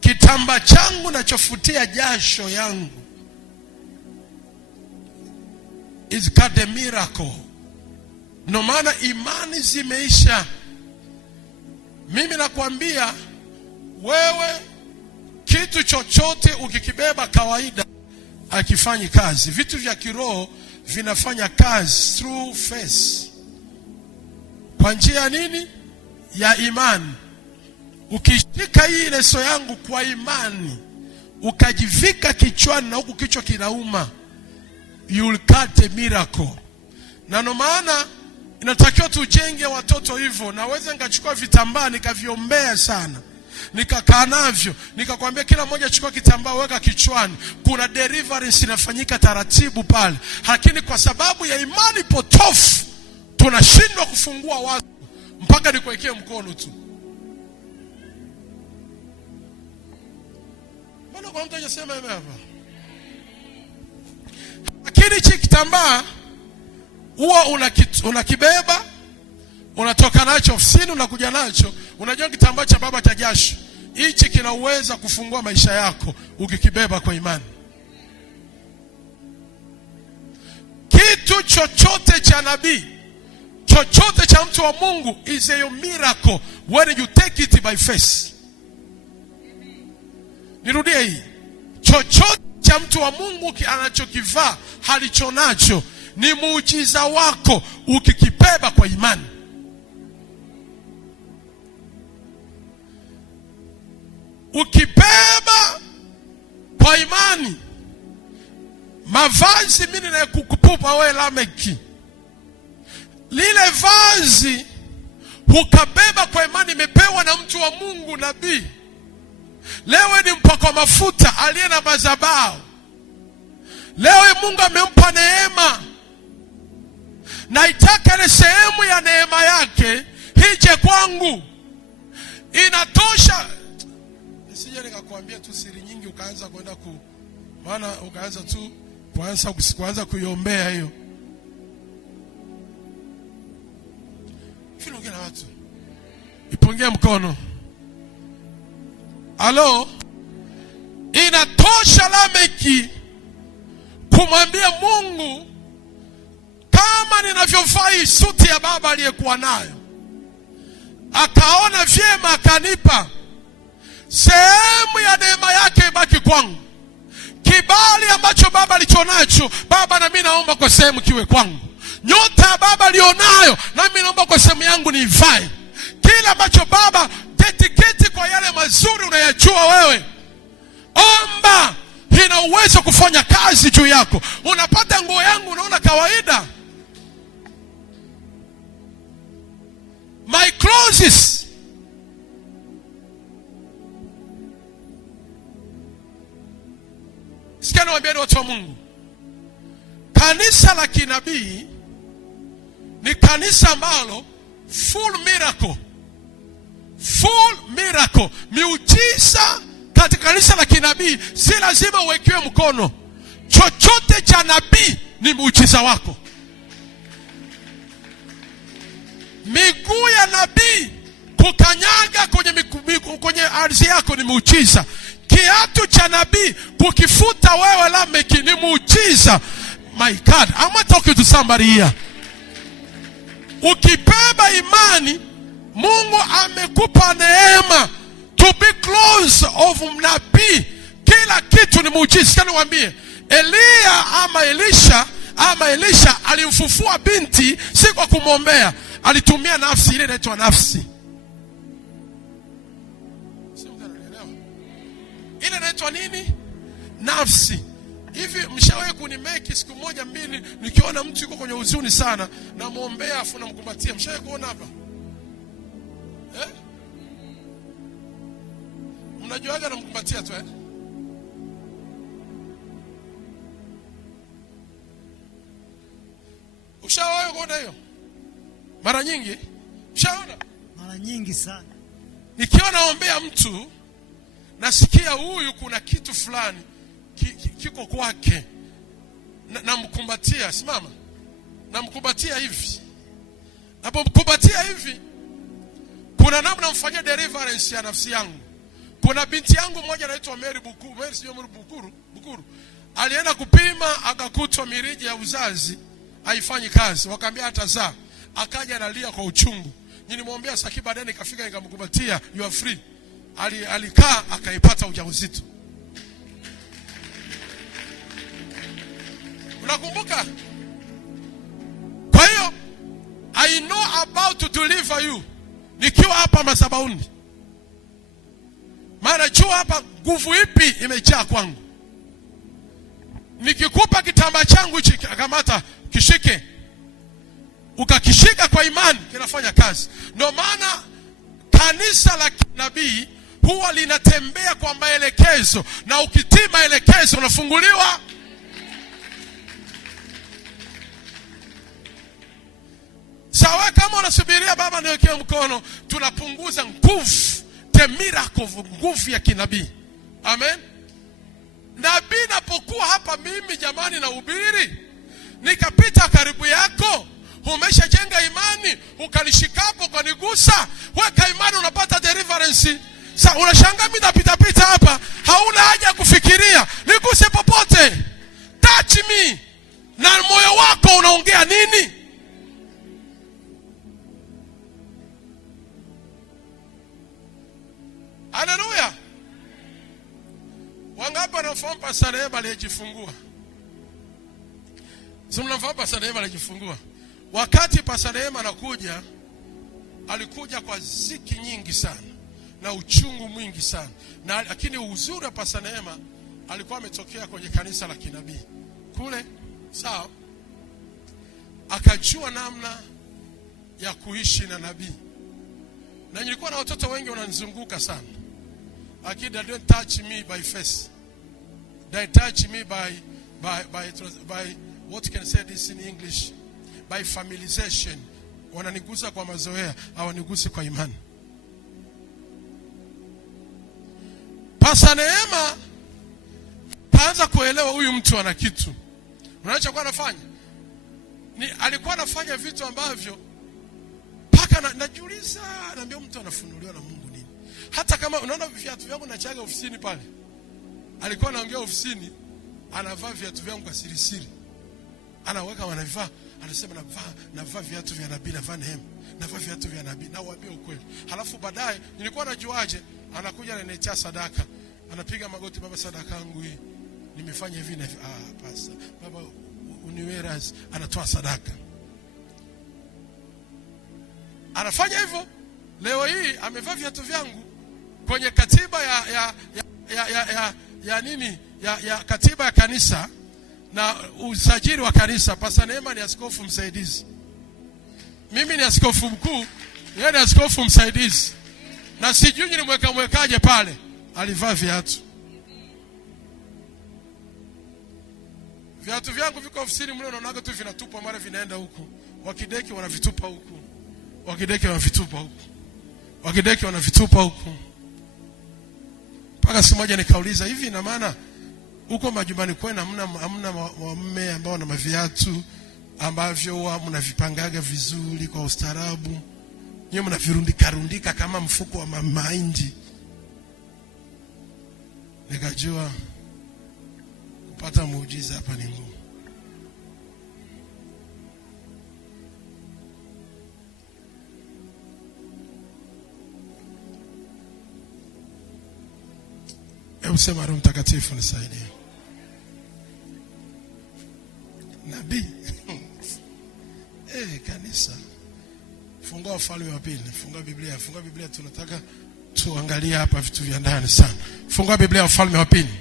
Kitambaa changu nachofutia jasho yangu is called a miracle. No maana imani zimeisha. Mimi nakwambia wewe, kitu chochote ukikibeba kawaida hakifanyi kazi. Vitu vya kiroho vinafanya kazi through faith. Kwa njia nini? Ya imani. Ukishika hii leso yangu kwa imani, ukajivika kichwani na huku kichwa kinauma, you will cut a miracle. Na no maana inatakiwa tujenge watoto hivyo. Naweza nikachukua vitambaa nikaviombea sana, nikakaa navyo, nikakwambia kila mmoja chukua kitambaa weka kichwani. Kuna deliverance inafanyika taratibu pale. Lakini kwa sababu ya imani potofu tunashindwa kufungua watu mpaka nikuwekee mkono tu. Mbona kwa mtu hajasema amen hapa? Lakini hichi kitambaa huwa unakibeba, unatoka nacho ofisini, unakuja nacho. Unajua kitambaa cha baba cha jasho, hichi kinaweza kufungua maisha yako ukikibeba kwa imani. Kitu chochote cha nabii, chochote cha mtu wa Mungu is a miracle when you take it by faith. Nirudie hii. Chochote cha mtu wa Mungu anachokivaa halichonacho ni muujiza wako ukikibeba kwa imani. Ukibeba kwa imani mavazi mimi na kukupupa wewe Lameki, lile vazi ukabeba kwa imani, imepewa na mtu wa Mungu nabii. Leo ni mpako mafuta aliye na madhabahu. Leo Mungu amempa neema. naitaka ile sehemu ya neema yake hije kwangu. Inatosha. Nisije nikakwambia tu siri nyingi ukaanza kwenda maana ukaanza tu kuanza kuiombea hiyo. Fino ngina watu. Ipongea mkono. Halo? Inatosha Lameki kumwambia Mungu, kama ninavyofai suti ya baba aliyekuwa nayo, akaona vyema akanipa sehemu ya neema yake ibaki kwangu. Kibali ambacho baba alichonacho, baba na mimi naomba kwa sehemu kiwe kwangu. Nyota ya baba alionayo, na mimi naomba kwa sehemu yangu niivae. Kila ambacho baba dedicate kwa yale mazuri unayajua wewe, omba, ina uwezo kufanya kazi juu yako. Unapata nguo yangu unaona kawaida. My clothes. Sikia niwaambie watu wa Mungu. Kanisa la kinabii ni kanisa ambalo full miracle. Full miracle. Miujiza katika kanisa la kinabii si lazima uwekewe mkono. Chochote cha nabii ni muujiza wako. Miguu ya nabii kukanyaga kwenye ardhi yako ni muujiza. Kiatu cha nabii kukifuta wewe Lameki ni muujiza. My God, I'm talking to somebody here. Ukibeba imani, Mungu amekupa neema to be close of nabii. Kila kitu ni muujiza. Kana niwaambie, Elisha alimfufua binti si kwa kumwombea, alitumia nafsi. Ile inaitwa nafsi. Ile inaitwa nini? Nafsi. Hivi mshawahi kunimeki siku moja mbili nikiona mtu yuko kwenye huzuni sana na muombea afu namkumbatia? Mshawahi kuona hapa? Mnajuaga namkumbatia tu Ushawahi kuona hiyo? Mara nyingi. Ushaona? Mara nyingi sana. Nikiwa naombea mtu nasikia huyu kuna kitu fulani kiko kwake. Namkumbatia, simama. Namkumbatia hivi. Napomkumbatia hivi, kuna namna mfanyia deliverance ya nafsi yangu. Kuna binti yangu mmoja anaitwa Mary Bukuru. Alienda kupima akakutwa mirija ya uzazi haifanyi kazi. Wakaambia hatazaa. Akaja analia kwa uchungu. Nilimwombea saki, baadaye nikafika nikamkumbatia, you are free. Alikaa akaipata ujauzito. Unakumbuka? Kwa hiyo I know about to deliver you. Nikiwa hapa madhabahuni, maana jua hapa nguvu ipi imejaa kwangu. Nikikupa kitambaa changu hichi, kamata, kishike. Ukakishika kwa imani, kinafanya kazi. Ndio maana kanisa la kinabii huwa linatembea kwa maelekezo, na ukitii maelekezo unafunguliwa. Sawa, kama unasubiria baba niwekee mkono, tunapunguza nguvu, the miracle, nguvu ya kinabii. Amen. Nabii napokuwa hapa mimi jamani na ubiri, nikapita karibu yako, umeshajenga imani, ukanishikapo ukanigusa, weka imani, unapata deliverance. Sasa unashangaa mimi napita hapa, hauna haja kufikiria, niguse popote. Touch me. Na moyo wako unaongea nini? Haleluya. Wangapi wanafahamu Pastor Neema aliyejifungua? Sio, mnafahamu Pastor Neema aliyejifungua? Wakati Pastor Neema anakuja, alikuja kwa ziki nyingi sana na uchungu mwingi sana. Na lakini uzuri wa Pastor Neema, alikuwa ametokea kwenye kanisa la kinabii kule, sawa? Akajua namna ya kuishi na nabii. Na nilikuwa na watoto wengi wananizunguka sana. They don't touch me by face. They touch me by what can I say this in English? by familiarization. Wananigusa kwa mazoea, hawanigusi kwa imani. Pasa Neema kaanza kuelewa huyu mtu ana kitu. Unachokuwa anafanya alikuwa anafanya vitu ambavyo paka najiuliza, naambia mtu anafunuliwa na Mungu nini? Hata kama unaona viatu vyangu nachaga ofisini pale, alikuwa anaongea ofisini, anavaa viatu vyangu kwa siri siri, anaweka wanavaa, anasema navaa viatu vya nabii, navaa Neema, navaa viatu vya nabii, na uambie ukweli. Halafu baadaye nilikuwa najuaje, anakuja ananiletea sadaka, anapiga magoti, baba sadaka yangu hii nimefanya hivi na pasa baba uniweras, anatoa sadaka. Anafanya hivyo. Leo hii amevaa viatu vyangu kwenye katiba ya nini ya katiba ya kanisa na usajili wa kanisa. Pasa Neema ni askofu msaidizi, mimi ni askofu mkuu, yeye ni askofu msaidizi, na sijui mwekaje pale. Alivaa viatu. Viatu vyangu viko ofisini mle, unaonaga tu vinatupa, mara vinaenda huku, wakideki wanavitupa huku, wakideki wanavitupa huku, wakideki wanavitupa huku. Mpaka siku moja nikauliza, hivi ina maana huko majumbani kwenu hamna mume ambao na maviatu ambavyo mnavipangaga vizuri kwa ustaarabu, nyewe mnavirundika kama mfuko wa mahindi? Nikajua kupata muujiza hapa ni ngumu. Hebu sema, Roho Mtakatifu nisaidie. Nabii kanisa, fungua Wafalme wa Pili, fungua Biblia, fungua Biblia. Tunataka tuangalie hapa vitu vya ndani sana. Fungua Biblia, Wafalme wa Pili,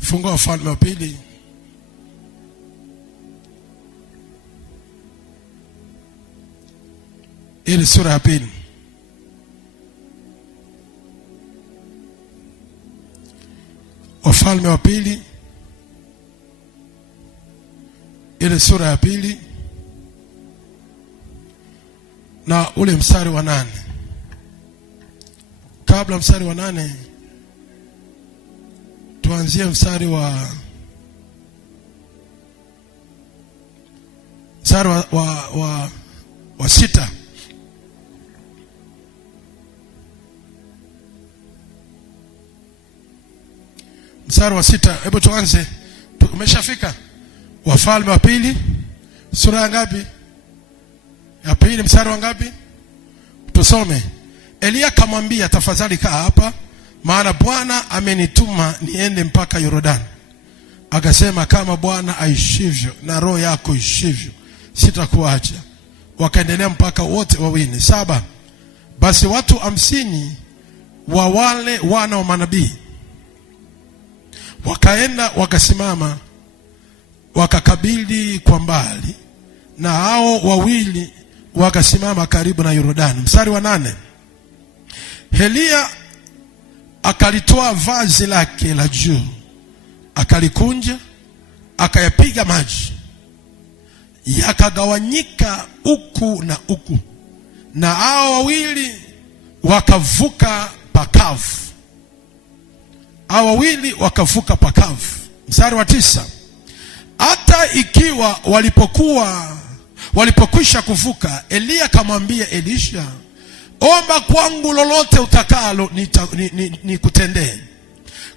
fungua Wafalme wa Pili, ile sura ya pili. Wafalme wa Pili, ile sura ya pili na ule mstari wa 8. Kabla mstari wa 8, tuanzie mstari wa 6. Mstari wa 6, hebu tuanze. Tumeshafika Wafalme wa Pili sura ya ngapi? Ya pili, mstari wa ngapi? Tusome. Elia akamwambia, tafadhali kaa hapa, maana Bwana amenituma niende mpaka Yordani. Akasema, kama Bwana aishivyo na roho yako ishivyo, sitakuacha. Wakaendelea mpaka wote wawili. 7. Basi watu 50 wa wale wana wa manabii wakaenda wakasimama wakakabili kwa mbali, na hao wawili wakasimama karibu na Yordani. Mstari wa 8. Elia akalitoa vazi lake la juu, akalikunja, akayapiga maji, yakagawanyika huku na huku, na hao wawili wakavuka pakavu. Hao wawili wakavuka pakavu. Mstari wa 9. Hata ikiwa walipokwisha kuvuka, Elia akamwambia Elisha, omba kwangu lolote utakalo nikutendee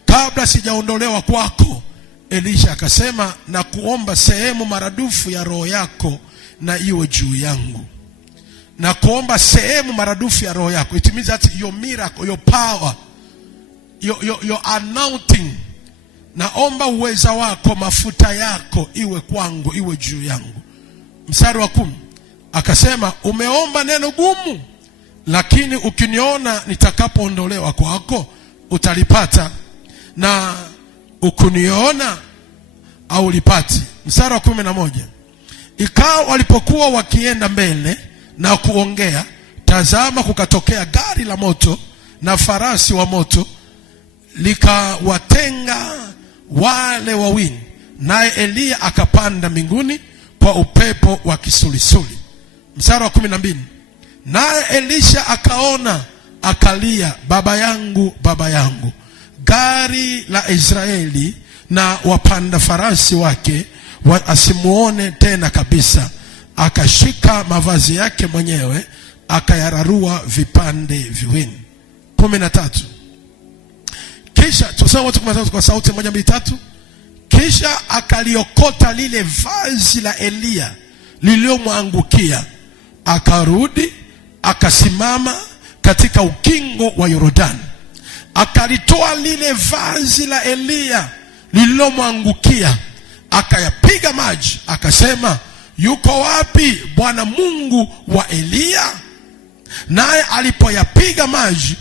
kabla sijaondolewa kwako. Elisha akasema, na kuomba sehemu maradufu ya roho yako na iwe juu yangu. Na kuomba sehemu maradufu ya roho yako, it means that your miracle, your power, your anointing. Naomba uweza wako, mafuta yako iwe kwangu, iwe juu yangu. Mstari wa 10. Akasema, umeomba neno gumu, lakini ukiniona nitakapoondolewa kwako utalipata, na ukuniona au lipati. Mstari wa 11. Ikawa walipokuwa wakienda mbele na kuongea, tazama, kukatokea gari la moto na farasi wa moto, likawatenga wale wawili, naye Eliya akapanda mbinguni kwa upepo wa kisulisuli. Mstari wa 12, naye Elisha akaona akalia, baba yangu, baba yangu, gari la Israeli na wapanda farasi wake asimuone tena kabisa. Akashika mavazi yake mwenyewe akayararua vipande viwili. 13, kisha tuseme wote 13 kwa sauti 1 2 3. Kisha akaliokota lile vazi la Eliya lililomwangukia, akarudi akasimama katika ukingo wa Yordani, akalitoa lile vazi la Eliya lililomwangukia, akayapiga maji, akasema, yuko wapi Bwana Mungu wa Eliya? Naye alipoyapiga maji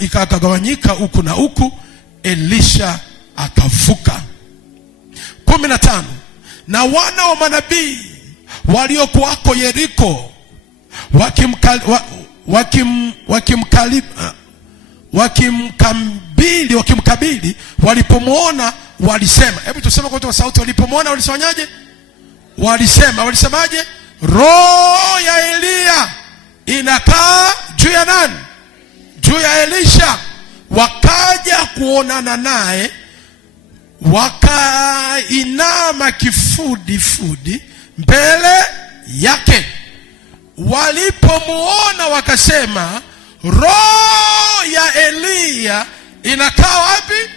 ikagawanyika huku na huku, Elisha akavuka. 15, na wana wa manabii waliokuwako Yeriko wakimkabili walipomwona walisema, hebu tuseme kwa sauti, walipomwona walifanyaje? Walisemaje? Roho ya Eliya inakaa juu ya nani? Juu ya Elisha. Wakaja kuonana naye, wakainama kifudifudi mbele yake. Walipomuona wakasema, roho ya Eliya inakaa wapi?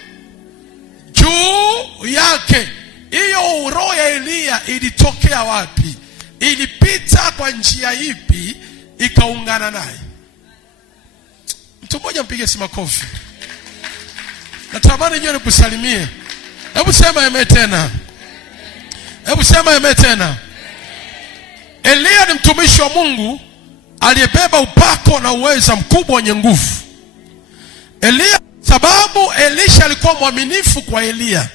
Juu yake. Hiyo roho ya Eliya ilitokea wapi? Ilipita kwa njia ipi ikaungana naye? Mtu mmoja mpige makofi. Natamani nyote nikusalimie. Hebu sema amen tena. Hebu sema amen tena. Eliya ni mtumishi wa Mungu aliyebeba upako na uweza mkubwa wenye nguvu. Eliya, sababu Elisha alikuwa mwaminifu kwa Eliya,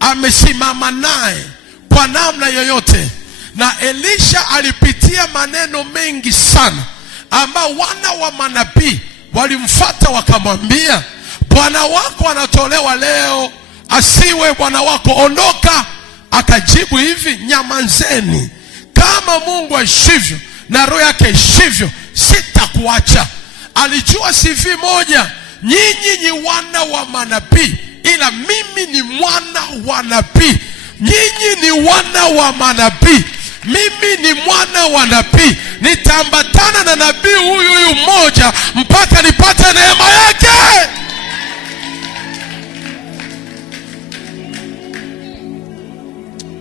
amesimama naye kwa namna yoyote, na Elisha alipitia maneno mengi sana ambao wana wa manabii walimfuata wakamwambia, bwana wako anatolewa leo, asiwe bwana wako, ondoka. Akajibu hivi, nyamazeni, kama Mungu aishivyo na roho yake ishivyo, sitakuacha. Alijua CV moja, nyinyi ni wana wa manabii, ila mimi ni mwana wa nabii. Nyinyi ni wana wa manabii, mimi ni mwana wa nabii. Nitaambatana na nabii huyu mmoja mpaka nipate neema yake.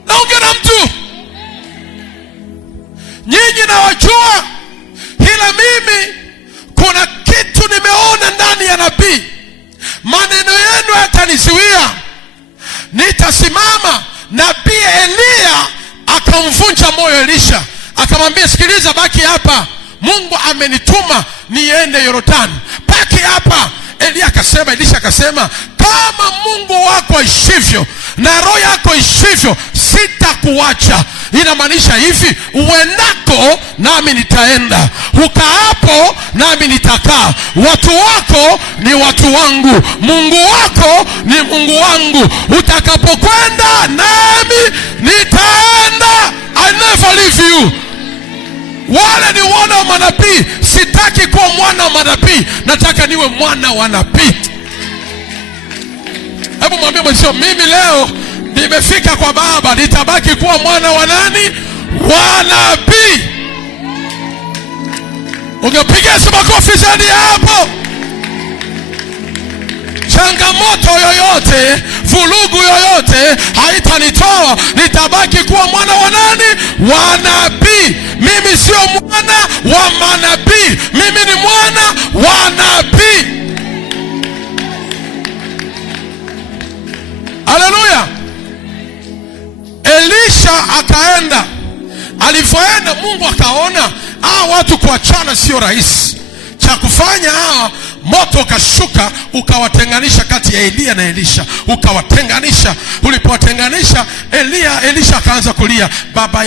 Naongea na mtu. Nyinyi nawajua, ila mimi kuna kitu nimeona ndani ya nabii. Maneno yenu yatanizuia. Nitasimama. Nabii Eliya akamvunja moyo Elisha, akamwambia, sikiliza, baki hapa, Mungu amenituma niende Yordani, baki hapa. Elisha akasema, kama Mungu wako aishivyo na roho yako ishivyo, sitakuacha. Inamaanisha hivi, uendako nami nitaenda, ukaapo nami nitakaa. Watu wako ni watu wangu, Mungu wako ni Mungu wangu. Utakapokwenda nami nitaenda. I never leave you. Wale ni wana wa manabii. Sitaki kuwa mwana wa manabii, nataka niwe mwana wa nabii. Hebu mwambie mwenzio, mimi leo nimefika kwa Baba, nitabaki kuwa mwana wa nani? Wa nabii. Ungepiga makofi zaidi hapo. Changamoto yoyote, vurugu yoyote haitanitoa. Nitabaki kuwa mwana wa nani? Wa nabii. Mimi sio mwana wa manabii, mimi ni mwana wa nabii. Haleluya. Elisha akaenda. Alipoenda, Mungu akaona watu kuachana sio rahisi. Cha kufanya, moto ukashuka ukawatenganisha kati ya Eliya na Elisha, ukawatenganisha. Ulipowatenganisha, Elisha akaanza kulia, baba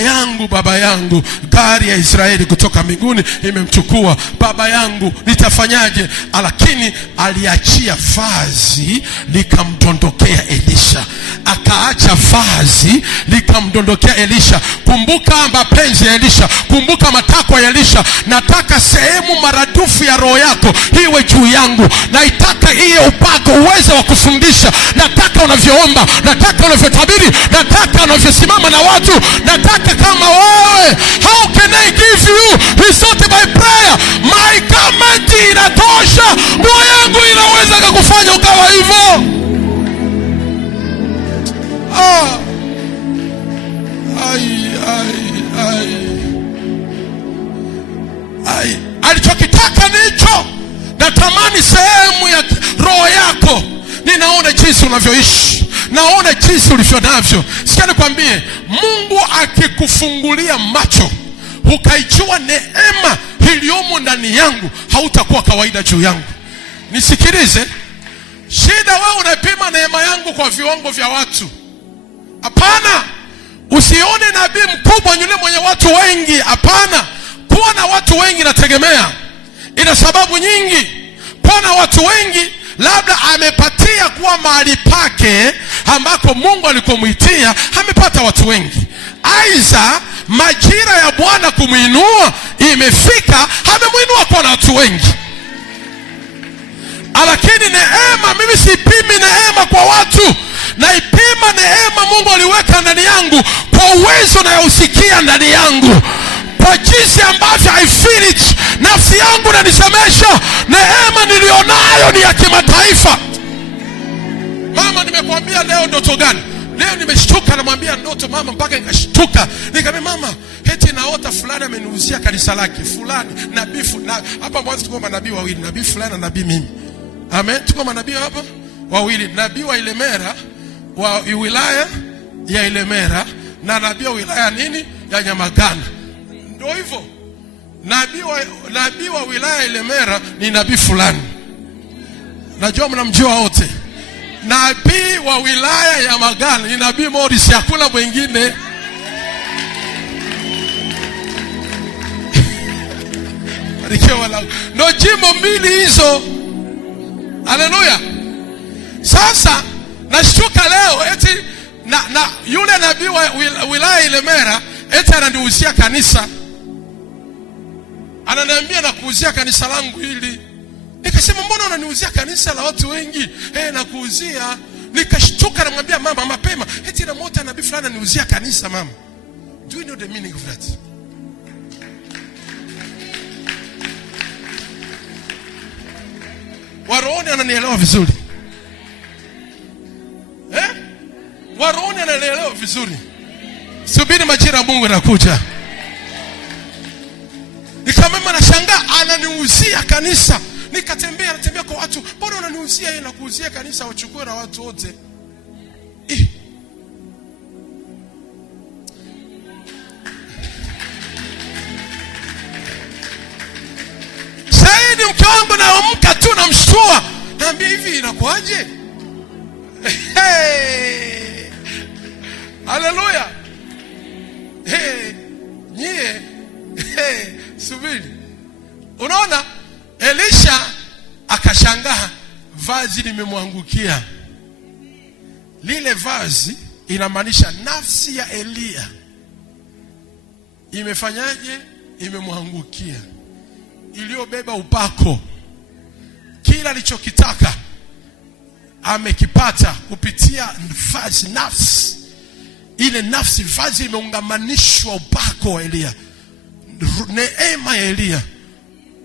yangu, gari ya Israeli kutoka mbinguni imemchukua. Baba yangu, nitafanyaje? Lakini aliachia vazi likamdondokea Elisha. Akaacha vazi likamdondokea Elisha. Kumbuka mapenzi ya Elisha, kumbuka matakwa ya Elisha. Nataka sehemu maradufu ya roho yako iwe juu yangu. Naitaka iye upako, uwezo wa kufundisha. Nataka unavyoomba, nataka unavyotabiri, nataka unavyosimama na watu. Nataka kama wewe. How can I give you? It's not by prayer. My garment inatosha. Nguo yangu inaweza kukufanya ukawa hivyo. Alichokitaka nicho. Natamani sehemu ya roho yako. Ninaona jinsi unavyoishi, naona jinsi ulivyo navyo. Sikia nikwambie, Mungu akikufungulia macho ukaijua neema iliyomo ndani yangu, hautakuwa kawaida juu yangu. Nisikilize, shida wewe unapima neema yangu kwa viwango vya watu. Hapana. Usione nabii mkubwa yule mwenye watu wengi. Hapana. Kuwa na watu wengi nategemea, ina sababu nyingi. Kuwa na watu wengi, labda amepatia kuwa mahali pake ambako Mungu alikomuitia, amepata watu wengi. Aiza majira ya Bwana kumuinua imefika, amemuinua kwa watu wengi. Lakini neema, mimi sipimi neema kwa watu. Naipima neema Mungu aliweka ndani yangu kwa uwezo na usikia ndani yangu, kwa jinsi ambavyo I feel it. Nafsi yangu inanisemesha neema nilionayo ni ya kimataifa. Mama, nimekuambia leo ndoto gani? Leo nimeshtuka, namwambia ndoto mama mpaka nikashtuka. Nikamwambia mama, eti naota fulani ameniuzia kanisa lake, fulani nabii fulani. Hapa mwanzo tuko manabii wawili, nabii fulani na nabii mimi. Amen. Tuko manabii hapa wawili, nabii wa Ilemera, wa wilaya ya Ilemera, na nabii wa wilaya nini ya Nyamagana. Ndio hivyo. Nabii wa wilaya ya Ilemera ni nabii fulani. Najua mnamjua wote. Nabii wa wilaya ya Nyamagana ni nabii Morris, hakuna mwingine. Ndio jimbo mbili hizo. Haleluya. Sasa nashtuka leo eti na yule nabii wa wilaya Ilemera eti ananiuzia kanisa. Ananiambia nakuuzia kanisa langu hili. Nikasema mbona unaniuzia kanisa la watu wengi? Nakuuzia. Nikashtuka, namwambia mama mapema, eti na mota nabii fulani ananiuzia kanisa mama. Do you know the meaning of that? Waroni ananielewa vizuri. Waroni ananielewa vizuri. Subiri majira Mungu yanakuja. Nikamwambia nashangaa ananiuzia kanisa. Natembea kwa watu, mbona unaniuzia yeye na kuuzia kanisa wachukue na watu wote? Saidi mke wangu naamka tu namshtua. Naambia hivi inakuaje? Haleluya. Subiri. Unaona? Elisha akashangaa, vazi limemwangukia. Lile vazi inamaanisha nafsi ya Elia imefanyaje? Imemwangukia, iliyobeba upako. Kila alichokitaka amekipata kupitia vazi, nafsi. Ile nafsi, vazi imeungamanishwa upako wa Elia, neema ya Elia,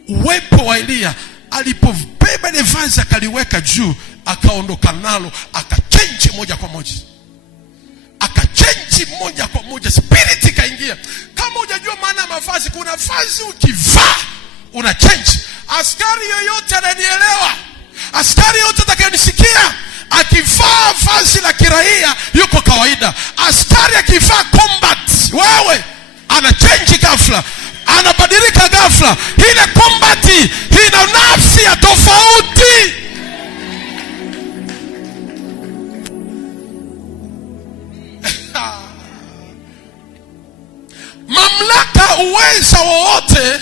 uwepo wa Elia. Alipobeba ile vazi akaliweka juu, akaondoka nalo, akachange moja kwa moja, spirit ikaingia. Kama hujajua maana ya mavazi, kuna vazi ukivaa una change. Askari yoyote ananielewa, askari yoyote atakayenisikia, akivaa vazi la kiraia yuko kawaida. Askari akivaa combat, wewe ana change ghafla, anabadilika ghafla. Ile combat ina nafsi ya tofauti. uweza wowote,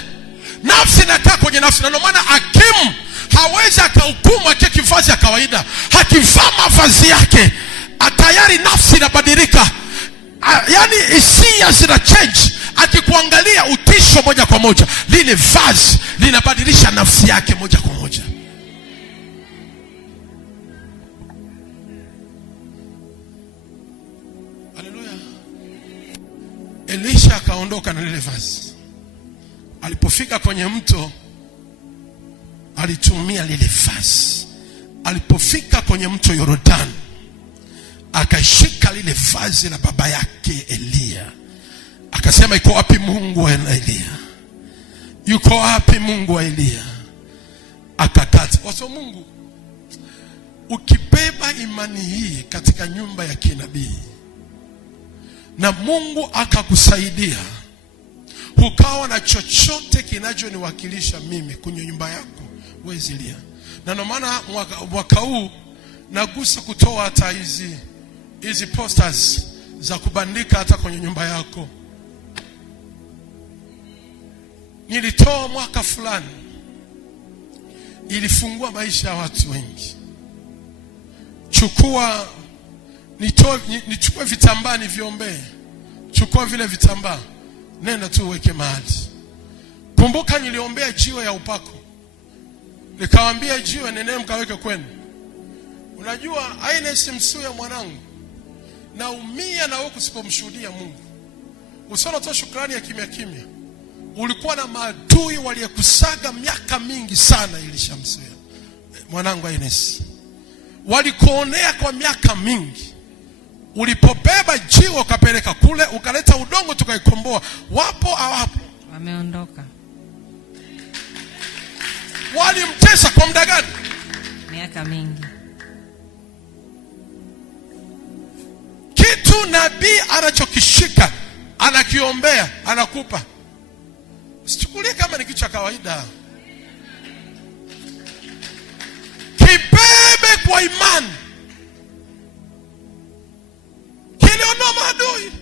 nafsi inakaa kwenye nafsi. Na ndio maana hakimu hawezi akahukumu akiwa kivazi ya kawaida. Akivaa mavazi yake, tayari nafsi inabadilika. Yaani hisia zina change. Akikuangalia utisho moja kwa moja, lile vazi linabadilisha nafsi yake moja kwa moja. Haleluya. Elisha akaondoka na lile vazi. Alipofika kwenye mto, alitumia lile vazi. Alipofika kwenye mto Yordani, akashika lile vazi la baba yake Elia. Akasema, iko wapi Mungu wa Elia? Yuko wapi Mungu wa Elia? Akakata. Watu Mungu, ukibeba imani hii katika nyumba ya kinabii na Mungu akakusaidia, ukawa na chochote kinachoniwakilisha mimi kwenye nyumba yako, wewe Elia. Na ndio maana mwaka huu nagusa kutoa hata hizi posters za kubandika hata kwenye nyumba yako. Nilitoa mwaka fulani, ilifungua maisha ya watu wengi. Nichukue vitambaa niviombee. Chukua vile vitambaa, nenda tu uweke mahali. Kumbuka niliombea jiwe ya upako. Nikawaambia jiwe, nene mkaweke kwenu. Unajua Aines Msuya mwanangu, naumia na wewe kusipomshuhudia Mungu. Usiona tu shukrani ya kimya kimya. Ulikuwa na maadui waliyekusaga miaka mingi sana. Elisha Msuya mwanangu, Aines, walikuonea kwa miaka mingi. Ulipobeba jiwe ukapeleka kule, ukaleta udongo tukaikomboa. Wapo hawapo? Wameondoka. Walimtesa kwa muda gani? Miaka mingi. Kitu nabii anachokishika, anakiombea, anakupa. Usichukulie kama ni kitu cha kawaida. Kibebe kwa imani. Kiliondoa maadui.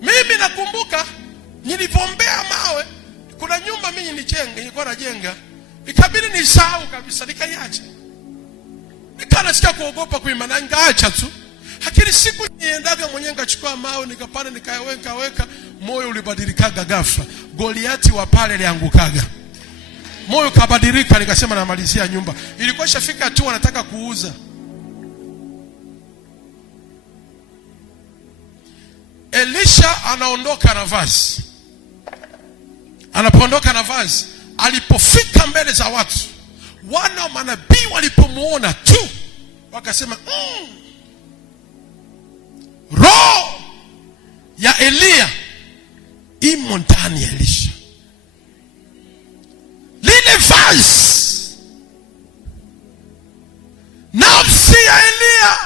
Mimi nakumbuka nilipombea mawe, kuna nyumba mimi nilikuwa najenga, ikabidi nisahau kabisa, nikaiacha. Nikanasikia kuogopa kuimana, nikaacha tu. Lakini siku niendaga mwenyewe nikachukua mawe, nikapanda, nikaweka, moyo ulibadilikaga ghafla. Goliati wa pale aliangukaga. Moyo kabadilika, nikasema namalizia nyumba. Ilikuwa ishafika tu wanataka kuuza. Elisha anaondoka na vazi. Anapoondoka na vazi, alipofika mbele za watu, wana wa manabii walipomuona tu wakasema, roho ya Elia imo ndani ya Elisha. Lile vazi, nafsi ya Elia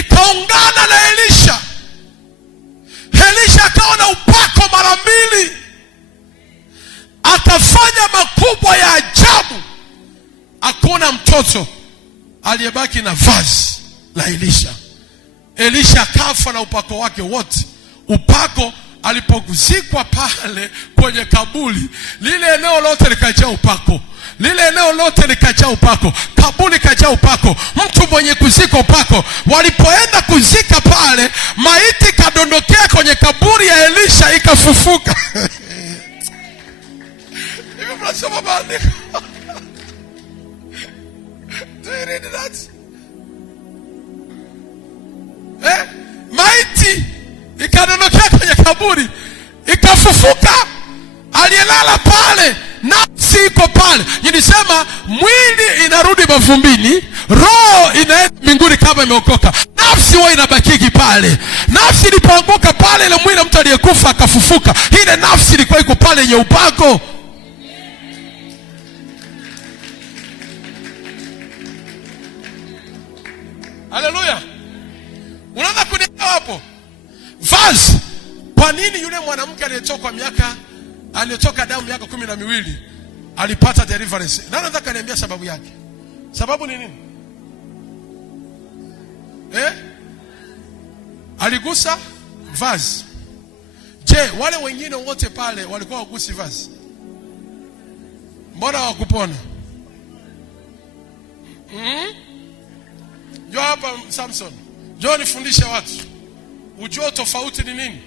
ikaungana na Elisha. Elisha akawa na upako mara mbili, akafanya makubwa ya ajabu. Hakuna mtoto aliyebaki na vazi la Elisha. Elisha akafa na upako wake wote. Upako alipozikwa pale kwenye kaburi, lile eneo lote likajaa upako. Lile eneo lote likajaa upako. Kaburi likajaa upako. Mtu mwenye kuzika upako. Walipoenda kuzika pale, maiti kadondokea kwenye kaburi ya Elisha, ikafufuka. Hivi mnasoma maandiko? Do you read that? Maiti ikadondokea kwenye kaburi, ikafufuka. Aliyelala pale, nafsi iko pale. Nilisema mwili inarudi mavumbini, roho inaenda mbinguni kama imeokoka. Nafsi huwa inabaki pale. Nafsi ilipoanguka pale, ile mwili mtu aliyekufa akafufuka, ile nafsi ilikuwa iko pale yenye upako. Haleluya. Unaanza kunielewa hapo? Vazi. Kwa nini yule mwanamke aliyetoka damu miaka 12 alipata deliverance? Nani anataka kaniambia sababu yake? Sababu ni nini? Aligusa vazi. Je, wale wengine wote pale walikuwa wagusi vazi? Mbona hawakupona? Njoo hapa Samson. Njoo nifundishe watu. Ujue tofauti ni nini?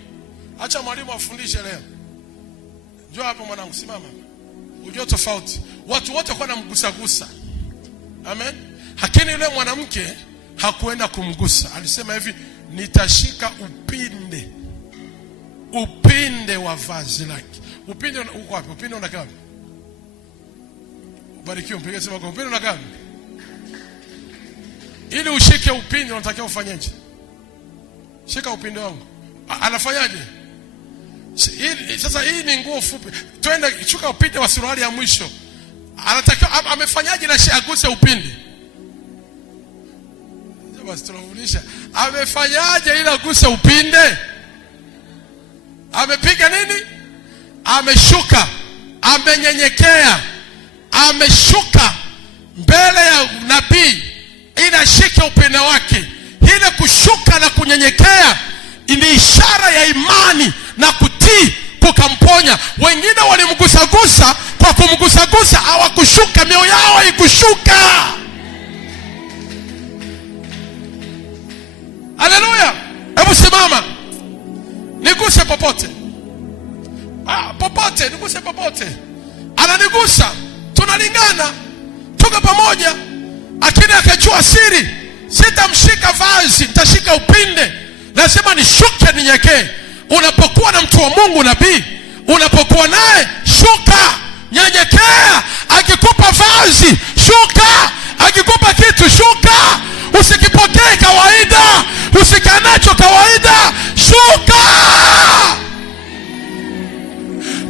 Acha mwalimu afundishe leo. Njoo hapa mwanangu, simama. Ujue tofauti. Watu wote kwa namgusa. Amen. Lakini yule mwanamke hakuenda kumgusa. Alisema hivi, nitashika upinde wa vazi lake. Upinde uko wapi? Upinde unakaa wapi? Barikiwa, mpige sema kwa upinde unakaa wapi? Ili ushike upinde unatakiwa ufanyeje? Shika upinde wangu. Anafanyaje? Sasa hii ni nguo fupi. Twende shuka upinde wa suruali ya mwisho. Anatakiwa amefanyaje na aguse upinde? Basi tunafundisha. Amefanyaje ili aguse upinde? Amepiga nini? Ameshuka, amenyenyekea, ameshuka mbele ya nabii ili ashike upinde wake. Ile kushuka na kunyenyekea ni ishara ya imani na kutii kukamponya. Wengine walimgusagusa, kwa kumgusagusa hawakushuka, mioyo yao haikushuka. Haleluya. Hebu simama. Niguse popote. Popote, niguse popote. Ananigusa, tunalingana, tuko pamoja. Lakini akajua siri, sitamshika vazi, nitashika upinde. Lazima nishuke, ninyekee. Unapokuwa na mtu wa Mungu nabii, unapokuwa naye shuka, nyenyekea. Akikupa vazi, shuka. Akikupa kitu, shuka. Usikipokee kawaida, usikanacho kawaida, shuka.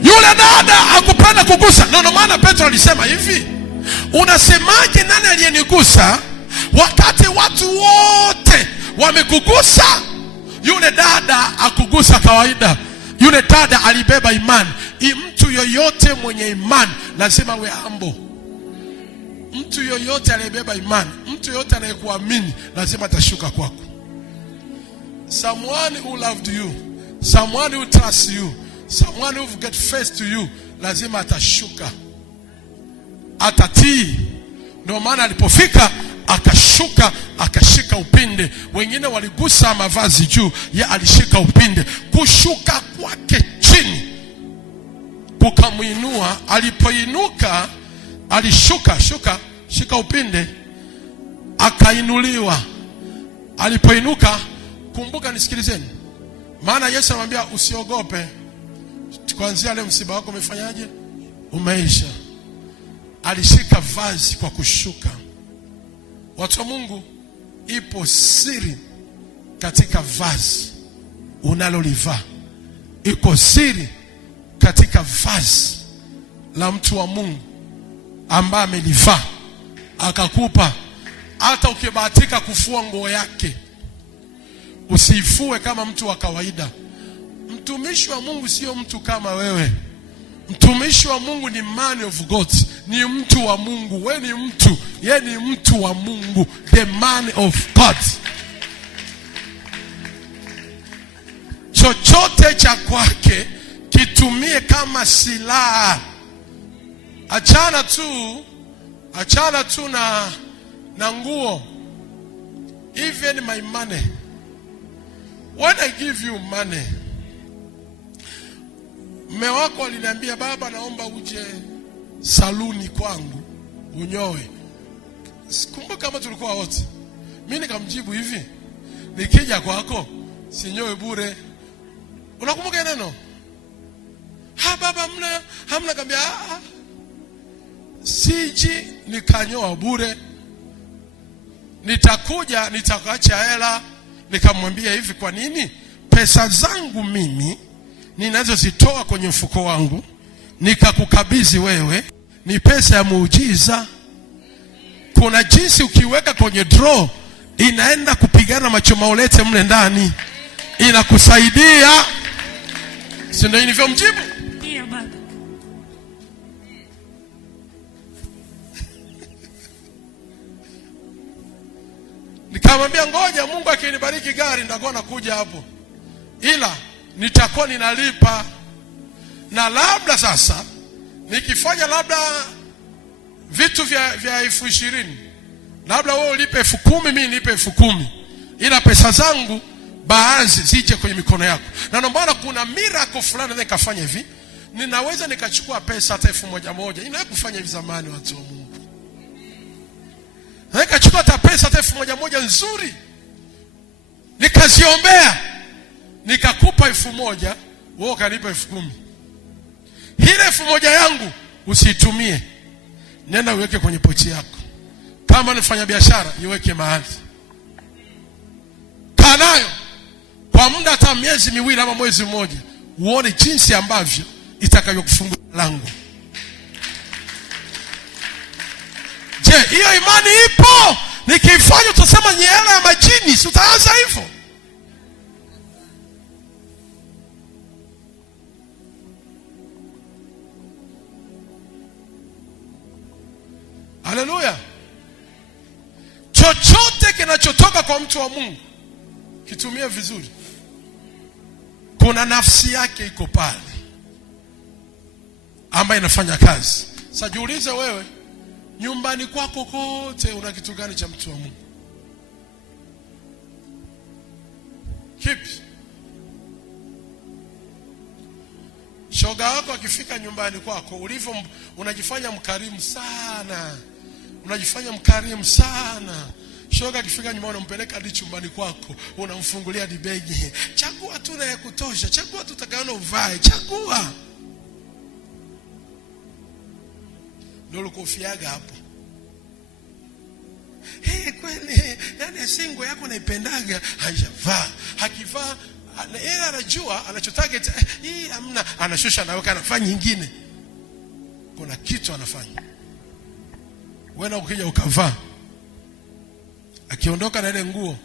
Yule dada hakupenda kugusa. Ndio maana Petro alisema hivi, unasemaje nani aliyenigusa wakati watu wote wamekugusa? Yule dada akugusa kawaida. Yule dada alibeba imani. Mtu yoyote mwenye imani lazima awe humble. Mtu yoyote aliyebeba imani, mtu yoyote anayekuamini lazima atashuka kwako. Someone who loved you, someone who trusts you, someone who get face to you, lazima atashuka, atatii. Ndio maana alipofika akashuka, akashika upinde. Wengine waligusa mavazi juu, ya alishika upinde. Kushuka kwake chini kukamuinua. Alipoinuka alishuka, shika upinde, akainuliwa. Alipoinuka, kumbuka, nisikilizeni, maana Yesu anamwambia usiogope, kuanzia leo msiba wako umefanyaje? Umeisha. Alishika vazi kwa kushuka. Watu wa Mungu, ipo siri katika vazi unalolivaa. Iko siri katika vazi la mtu wa Mungu ambaye amelivaa akakupa. Hata ukibahatika kufua nguo yake, usifue kama mtu wa kawaida. Mtumishi wa Mungu sio mtu kama wewe. Mtumishi wa Mungu ni man of God, ni mtu wa Mungu. Wewe ni mtu, yeye ni mtu wa Mungu, the man of God. Chochote cha kwake kitumie kama silaha. Achana tu na nguo. Even my money, when I give you money, mume wako aliniambia, baba, naomba uje saluni kwangu unyoe. Sikumbuka kama tulikuwa wote. Mimi nikamjibu hivi, nikija kwako sinyoe bure. Unakumbuka neno? Baba, hamna. Kambia siji nikanyoa bure. Nitakuja nitakacha hela. Nikamwambia hivi, kwa nini pesa zangu mimi ninazozitoa kwenye mfuko wangu nikakukabidhi wewe, ni pesa ya muujiza. Kuna jinsi ukiweka kwenye draw inaenda kupigana machoma ulete mle ndani, inakusaidia. Si ndio nilivyomjibu? Ndio baba. Nikamwambia ngoja Mungu akinibariki gari nitakuwa nakuja hapo. Ila nitakuwa ninalipa. Na labda sasa nikifanya labda vitu vya 20,000, labda wewe ulipe 10,000, mimi nilipe 10,000, ila pesa zangu baadhi zije kwenye mikono yako. Na ndio maana kuna miracle fulani nikafanya hivi, ninaweza nikachukua pesa hata 1,000. Inaweza kufanya hivi zamani, watu wa Mungu. Nikachukua hata pesa hata 1,000 nzuri, nikaziombea, nikakupa 1,000, wewe kanipa 10,000. Ile 1,000 yangu usiitumie, nenda uweke kwenye pochi yako. Kama unafanya biashara, iweke mahali, kaa nayo kwa muda hata miezi 2 ama mwezi mmoja, uone jinsi ambavyo itakayokufungua lango. Je, hiyo imani ipo? Nikifanya utasema ni hela ya majini, si utaanza hivyo? Haleluya. Chochote kinachotoka kwa mtu wa Mungu kitumie vizuri. Kuna nafsi yake iko pale ambayo inafanya kazi. Sasa jiulize wewe, nyumbani kwako kote una kitu gani cha mtu wa Mungu? Kipi? Shoga wako akifika nyumbani kwako, ulivyo unajifanya mkarimu sana. Unajifanya mkarimu sana. Shoga akifika nyumbani unampeleka hadi chumbani kwako, unamfungulia dibegi. Chagua tu na ya kutosha, chagua tu utakaona uvae, chagua. Ndio ukofiaga hapo. Kweli, yani singo yako naipendaga, haijavaa. Hakivaa, yeye anajua anachotarget, hii hamna, anashusha na weka anafanya nyingine. Kuna kitu anafanya. Wewe ukija ukavaa, akiondoka na ile nguo,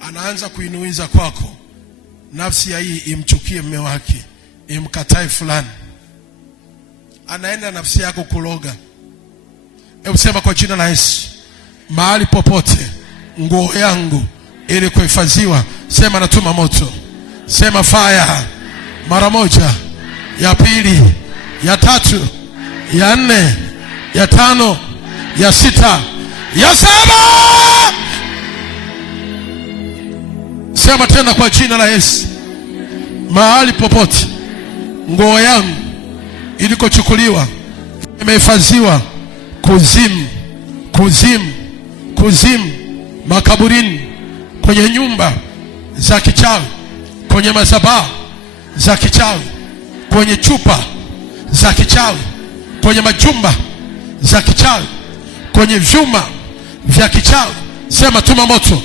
anaanza kuinuiza kwako. Nafsi ya hii imchukie mume wake, imkatae fulani. Anaenda nafsi yako kuloga. Hebu sema kwa jina la Yesu, mahali popote nguo yangu ili kuhifadhiwa, sema natuma moto. Sema fire. Mara moja, ya pili, ya tatu, ya 4, ya 5, ya 6, ya 7. Sema tena kwa jina la Yesu, mahali popote nguo yangu ilikochukuliwa imehifadhiwa, kuzimu, kuzimu, kuzimu, makaburini, kwenye nyumba za kichawi, kwenye madhabahu za kichawi, kwenye chupa za kichawi, kwenye majumba za kichawi, kwenye vyuma vya kichawi. Sema tuma moto,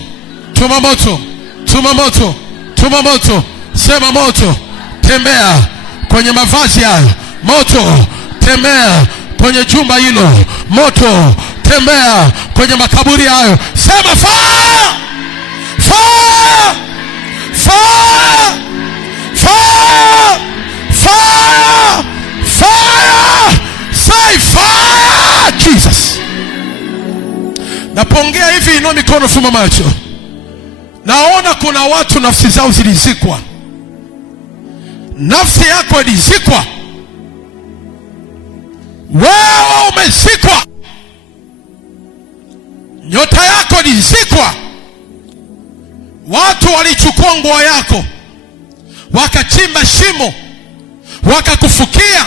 tuma moto, tuma moto, tuma moto. Sema moto, tembea kwenye mavazi hayo. Moto, tembea kwenye jumba hilo. Moto, tembea kwenye makaburi hayo. Sema fire, fire, fire, fire, fire, fire. Say fire, Jesus. Napongea hivi, inua mikono, fumba macho. Naona kuna watu nafsi zao zilizikwa. Nafsi yako ilizikwa. Wewe umezikwa. Nyota yako ilizikwa. Watu walichukua nguo yako, wakachimba shimo, wakakufukia,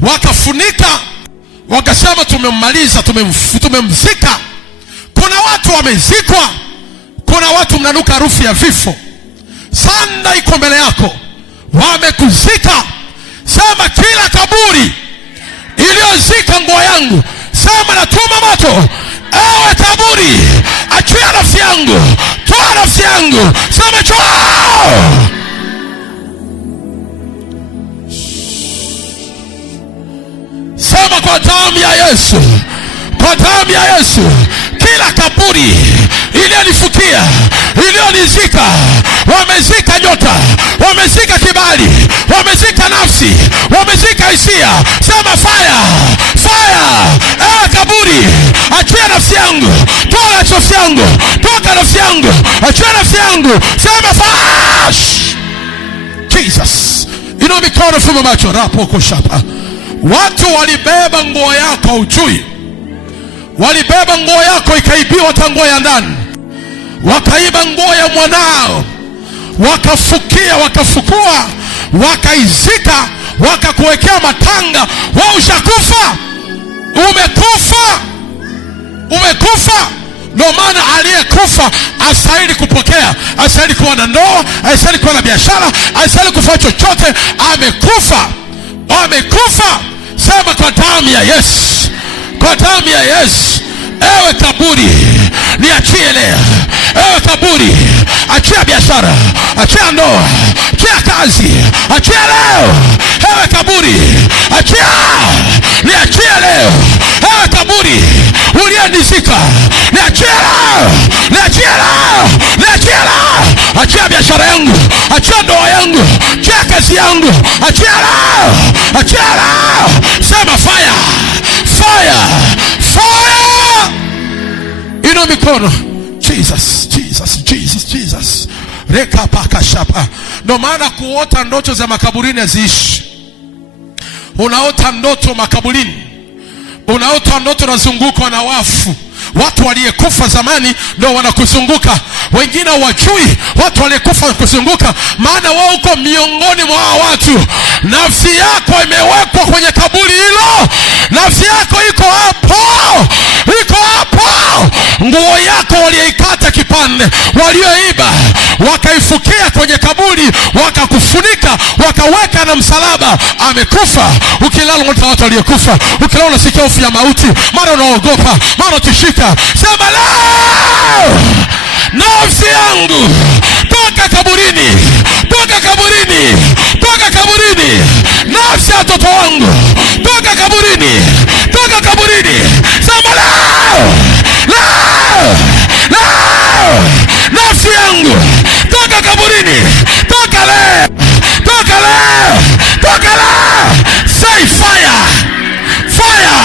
wakafunika, wakasema tumemmaliza, tumemzika. Kuna watu wamezikwa. Kuna watu mnanuka harufu ya vifo. Sanda iko mbele yako, wamekuzika. Sema kila kaburi iliyozika nguo yangu, sema natuma moto. Ewe kaburi, achia nafsi yangu, toa nafsi yangu. Sema toa. Sema kwa damu ya Yesu, kwa damu ya Yesu, kila kaburi iliyonifukia, iliyonizika, wamezika nyota, wamezika kibali, wamezika nafsi, wamezika hisia. Sema fire, fire. Ewe kaburi, achia nafsi yangu, toa nafsi yangu, toka nafsi yangu, achia nafsi yangu. Sema fire. Jesus. Inua mikono, fumba macho. Rapokoshapa. Watu walibeba nguo yako ujui. Walibeba nguo yako ikaibiwa, hata nguo ya ndani. Wakaiba nguo ya mwanao, wakafukia, wakafukua, wakaizika, wakakuwekea matanga. Wewe ushakufa. Umekufa. Umekufa. Ndio maana aliyekufa astahili kupokea, astahili kuwa na ndoa, astahili kuwa na biashara, astahili kufanya chochote. Amekufa. Amekufa. Sema kwa damu ya Yesu. Kwa damu ya Yesu. Ewe kaburi, niachie leo. Ewe kaburi, achia biashara, achia ndoa, achia kazi, achia leo. Ewe kaburi, achia, niachie leo. Ewe kaburi uliyenizika, niachie leo, niachie leo, niachie leo. Achia biashara yangu, achia ndoa yangu, achia kazi yangu, achia leo, achia leo. Sema fire, fire, fire. Inua mikono. Jesus, Jesus, Jesus, Jesus. Reka paka shapa. Ndio maana kuota ndoto za makaburini haziishi. Unaota ndoto makaburini. Unaota ndoto unazungukwa na wafu. Watu waliyekufa zamani ndio wanakuzunguka. Wengine wajui watu waliyekufa wanakuzunguka, maana wao uko miongoni mwa watu. Nafsi yako imewekwa kwenye kaburi hilo. Nafsi yako iko hapo. Iko hapo. Nguo yako walioikata kipande, walioiba, wakaifukia kwenye kaburi, wakakufunika, wakaweka na msalaba. Amekufa. Ukilala unaota watu waliokufa. Ukilala unasikia hofu ya mauti. Mara unaogopa, mara tishika. Sema leo, nafsi yangu toka kaburini, toka kaburini, toka kaburini. Nafsi ya watoto wangu toka kaburini, toka kaburini. Sema leo, leo, leo. Nafsi yangu toka kaburini, toka leo, toka leo, toka leo. Say fire, fire,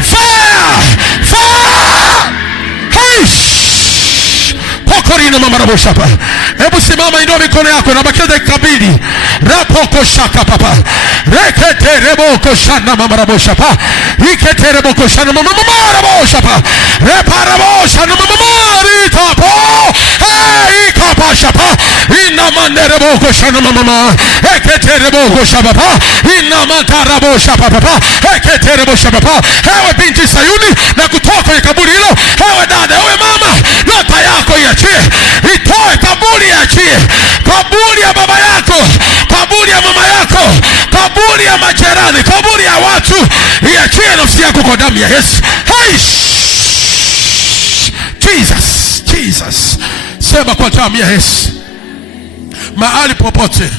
fire, fire. Pokorina mama raboshapa. Hebu simama, inua mikono yako na bakia dakika 2. Rapoko shaka papa. Rekete reboko shana mama raboshapa. Ikete reboko shana mama raboshapa. Reparabo shana mama ritapo. Hey ikapa shapa. Ina mande reboko shana mama. Ekete reboko shapa. Ina mantarabo shapa papa. Ekete rebo shapa. Ewe binti Sayuni, na kutoka kwenye kaburi hilo. Ewe dada, ewe mama, ndoto yako iachie. Itoe kaburi, iachie. Kaburi ya baba yako, kaburi ya mama yako, kaburi ya majirani, kaburi ya watu, iachie nafsi yako kwa damu ya Yesu. Hey! Jesus, Jesus. Sema kwa damu ya Yesu. Mahali popote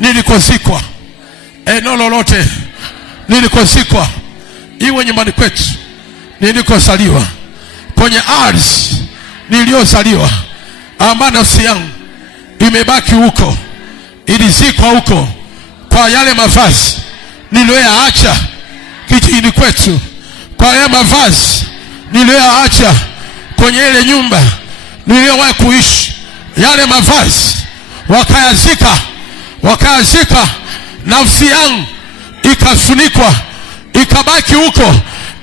nilikozikwa, eneo lolote nilikozikwa, iwe nyumbani kwetu nilikozaliwa, kwenye ardhi niliyozaliwa, ambayo nafsi yangu imebaki huko, ilizikwa huko, kwa yale mavazi niliyoyaacha kijijini kwetu, kwa yale mavazi niliyoyaacha kwenye ile nyumba niliyowahi kuishi, yale mavazi wakayazika, nafsi yangu ikafunikwa, ikabaki huko.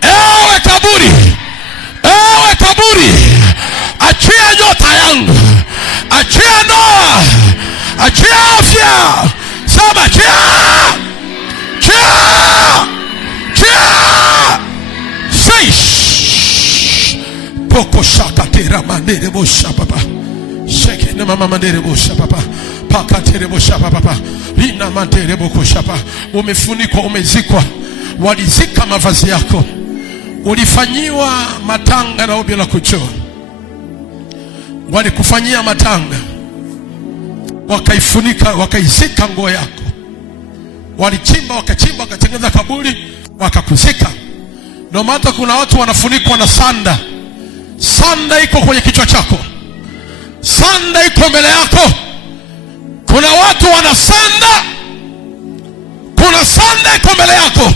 Ewe kaburi, ewe kaburi, achia nyota yangu, achia ndoa, achia afya. Sema achia, achia, achia. Seish poko shaka tera mandere bosha papa. Sheke na mama mandere bosha papa. Paka tere bosha papa. Lina mandere boko shapa. Umefunikwa, umezikwa. Walizika mavazi yako. Ulifanyiwa matanga na obi la kuchoa. Walikufanyia matanga, wakaifunika, wakaizika nguo yako. Walichimba, wakatengeneza kaburi, wakakuzika. Ndio maana kuna watu wanafunikwa na sanda. Sanda iko kwenye kichwa chako, sanda iko mbele yako. Kuna watu wana sanda, kuna sanda iko mbele yako.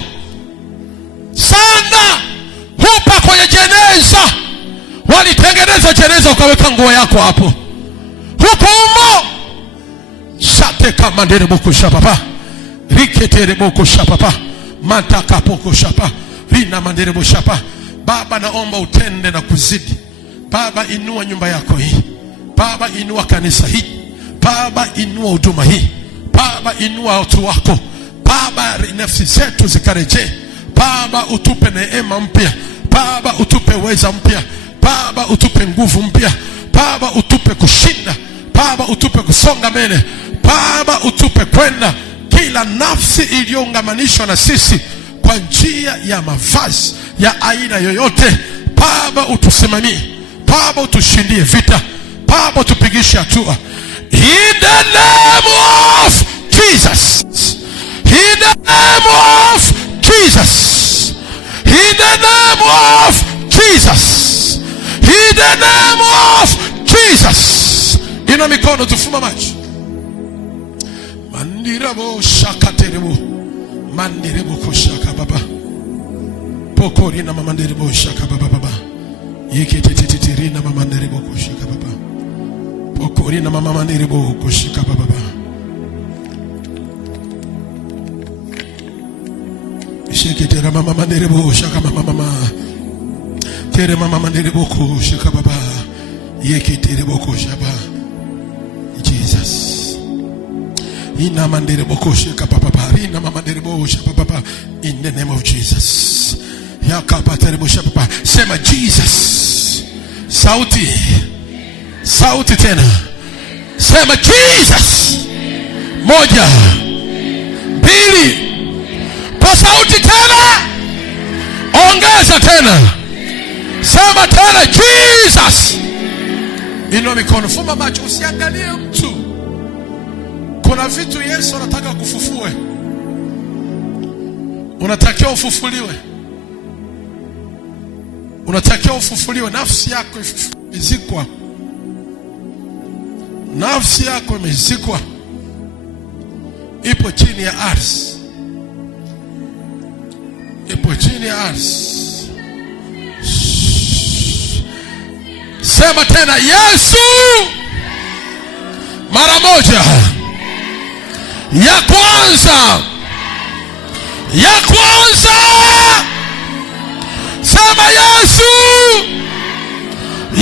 Sanda hupa kwenye jeneza. Walitengeneza jeneza, ukaweka nguo yako hapo. Huko humo Sate kama nderebo shapapa. Riketerebo shapapa. Mataka poko shapa. Rina manderebo shapa. Baba, naomba utende na kuzidi. Baba, inua nyumba yako hii. Baba, inua kanisa hii. Baba, inua huduma hii. Baba, inua watu wako. Baba, nafsi zetu zikarejee. Baba, utupe neema mpya. Baba, utupe uweza mpya. Baba, utupe nguvu mpya. Baba, utupe kushinda. Baba, utupe kusonga mbele. Baba, utupe kwenda. Kila nafsi iliyoungamanishwa na sisi kwa njia ya mavazi ya aina yoyote, Baba, utusimamie. Baba, utushindie vita. Baba, utupigishe hatua. In the name of Jesus. In the name of Jesus. In the name of Jesus. In the name of Jesus. Ina mikono tufuma macho. Mandirabo shakaterebo. Mandirebo koshaka baba. Pokori na mamandirebo shaka baba baba. Yeketetitirina na mamandirebo koshaka baba. Pokori na mamandirebo koshaka baba baba. Sheketera mama mandirebo shaka mama. Tere mama mandirebo koshaka baba. Yeketerebo koshaba. Jesus. Ina manderebo koshaka baba. Ina mama mandirebo shaka baba. In the name of Jesus. Yakapaterebo shaka baba. Sema Jesus. Sauti. Sauti tena. Sema Jesus. Moja. Pili. Kwa sauti tena. Ongeza tena. Sema tena Jesus. Inua mikono, fumba macho, usiangalie mtu. Kuna vitu Yesu anataka kufufue. Unatakiwa ufufuliwe. Unatakiwa ufufuliwe. Nafsi yako imezikwa. Nafsi yako imezikwa. Ipo chini ya ardhi. Ipo chini ya ardhi. Sema tena Yesu. Mara moja. Ya kwanza. Ya kwanza. Sema Yesu.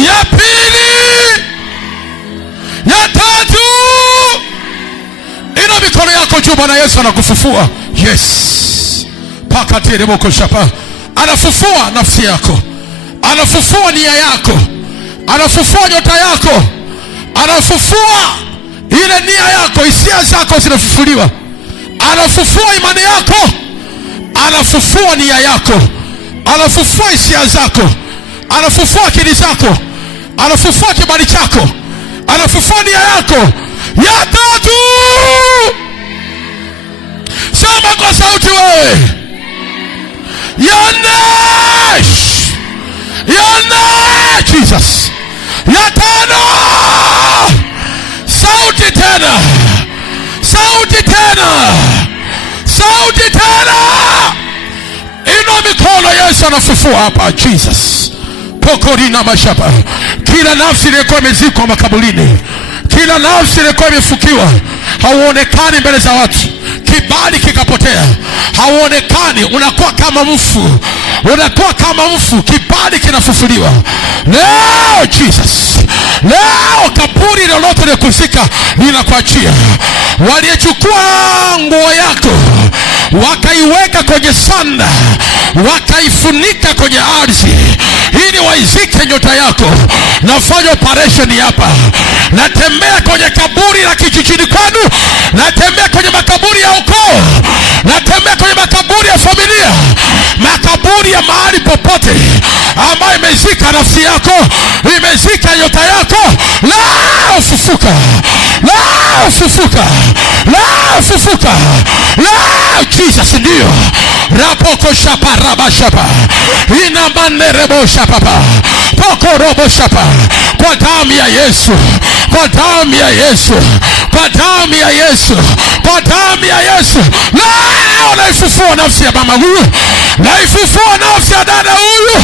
Ya pili. Ya tatu. Ina mikono yako juu, Bwana Yesu anakufufua. Yes. Paka terebo koshapa. Anafufua nafsi yako. Anafufua nia yako. Anafufua nyota yako. Anafufua ile nia yako, hisia zako zinafufuliwa. Anafufua imani yako. Anafufua nia yako. Anafufua hisia zako. Anafufua akili zako. Anafufua kibali chako. Anafufua nia yako. Ya tatu. Sema kwa sauti wewe. Ya nne. Ya nne. Jesus. Ya tano. Sauti tena. Sauti tena. Sauti tena. Inua mikono, Yesu anafufua hapa. Jesus. Pokorina mashapa. Kila nafsi ilikuwa imezikwa makaburini. Kila nafsi ilikuwa imefukiwa. Hauonekani mbele za watu. Kibali kikapotea. Hauonekani, unakuwa kama mfu. Unakuwa kama mfu. Kibali kinafufuliwa. Leo Jesus. Leo kaburi lolote likuzika linakuachia. Waliyechukua nguo yako wakaiweka kwenye sanda, wakaifunika kwenye ardhi ili waizike nyota yako. Nafanya operation hapa. Natembea kwenye kaburi la kijijini kwenu. Natembea kwenye makaburi ya ukoo. Natembea kwenye makaburi ya familia. Makaburi ya mahali popote ambayo imezika nafsi yako, imezika nyota yako. Leo fufuka. Leo fufuka. Leo fufuka. Leo Jesus ndio. Rapoko shapa raba shapa. Ina manderebo shapa. Poko robo shapa. Kwa damu ya Yesu. Kwa damu ya Yesu. Kwa damu ya Yesu. Kwa damu ya Yesu. Leo naifufua nafsi ya mama huyu. Naifufua nafsi ya dada huyu.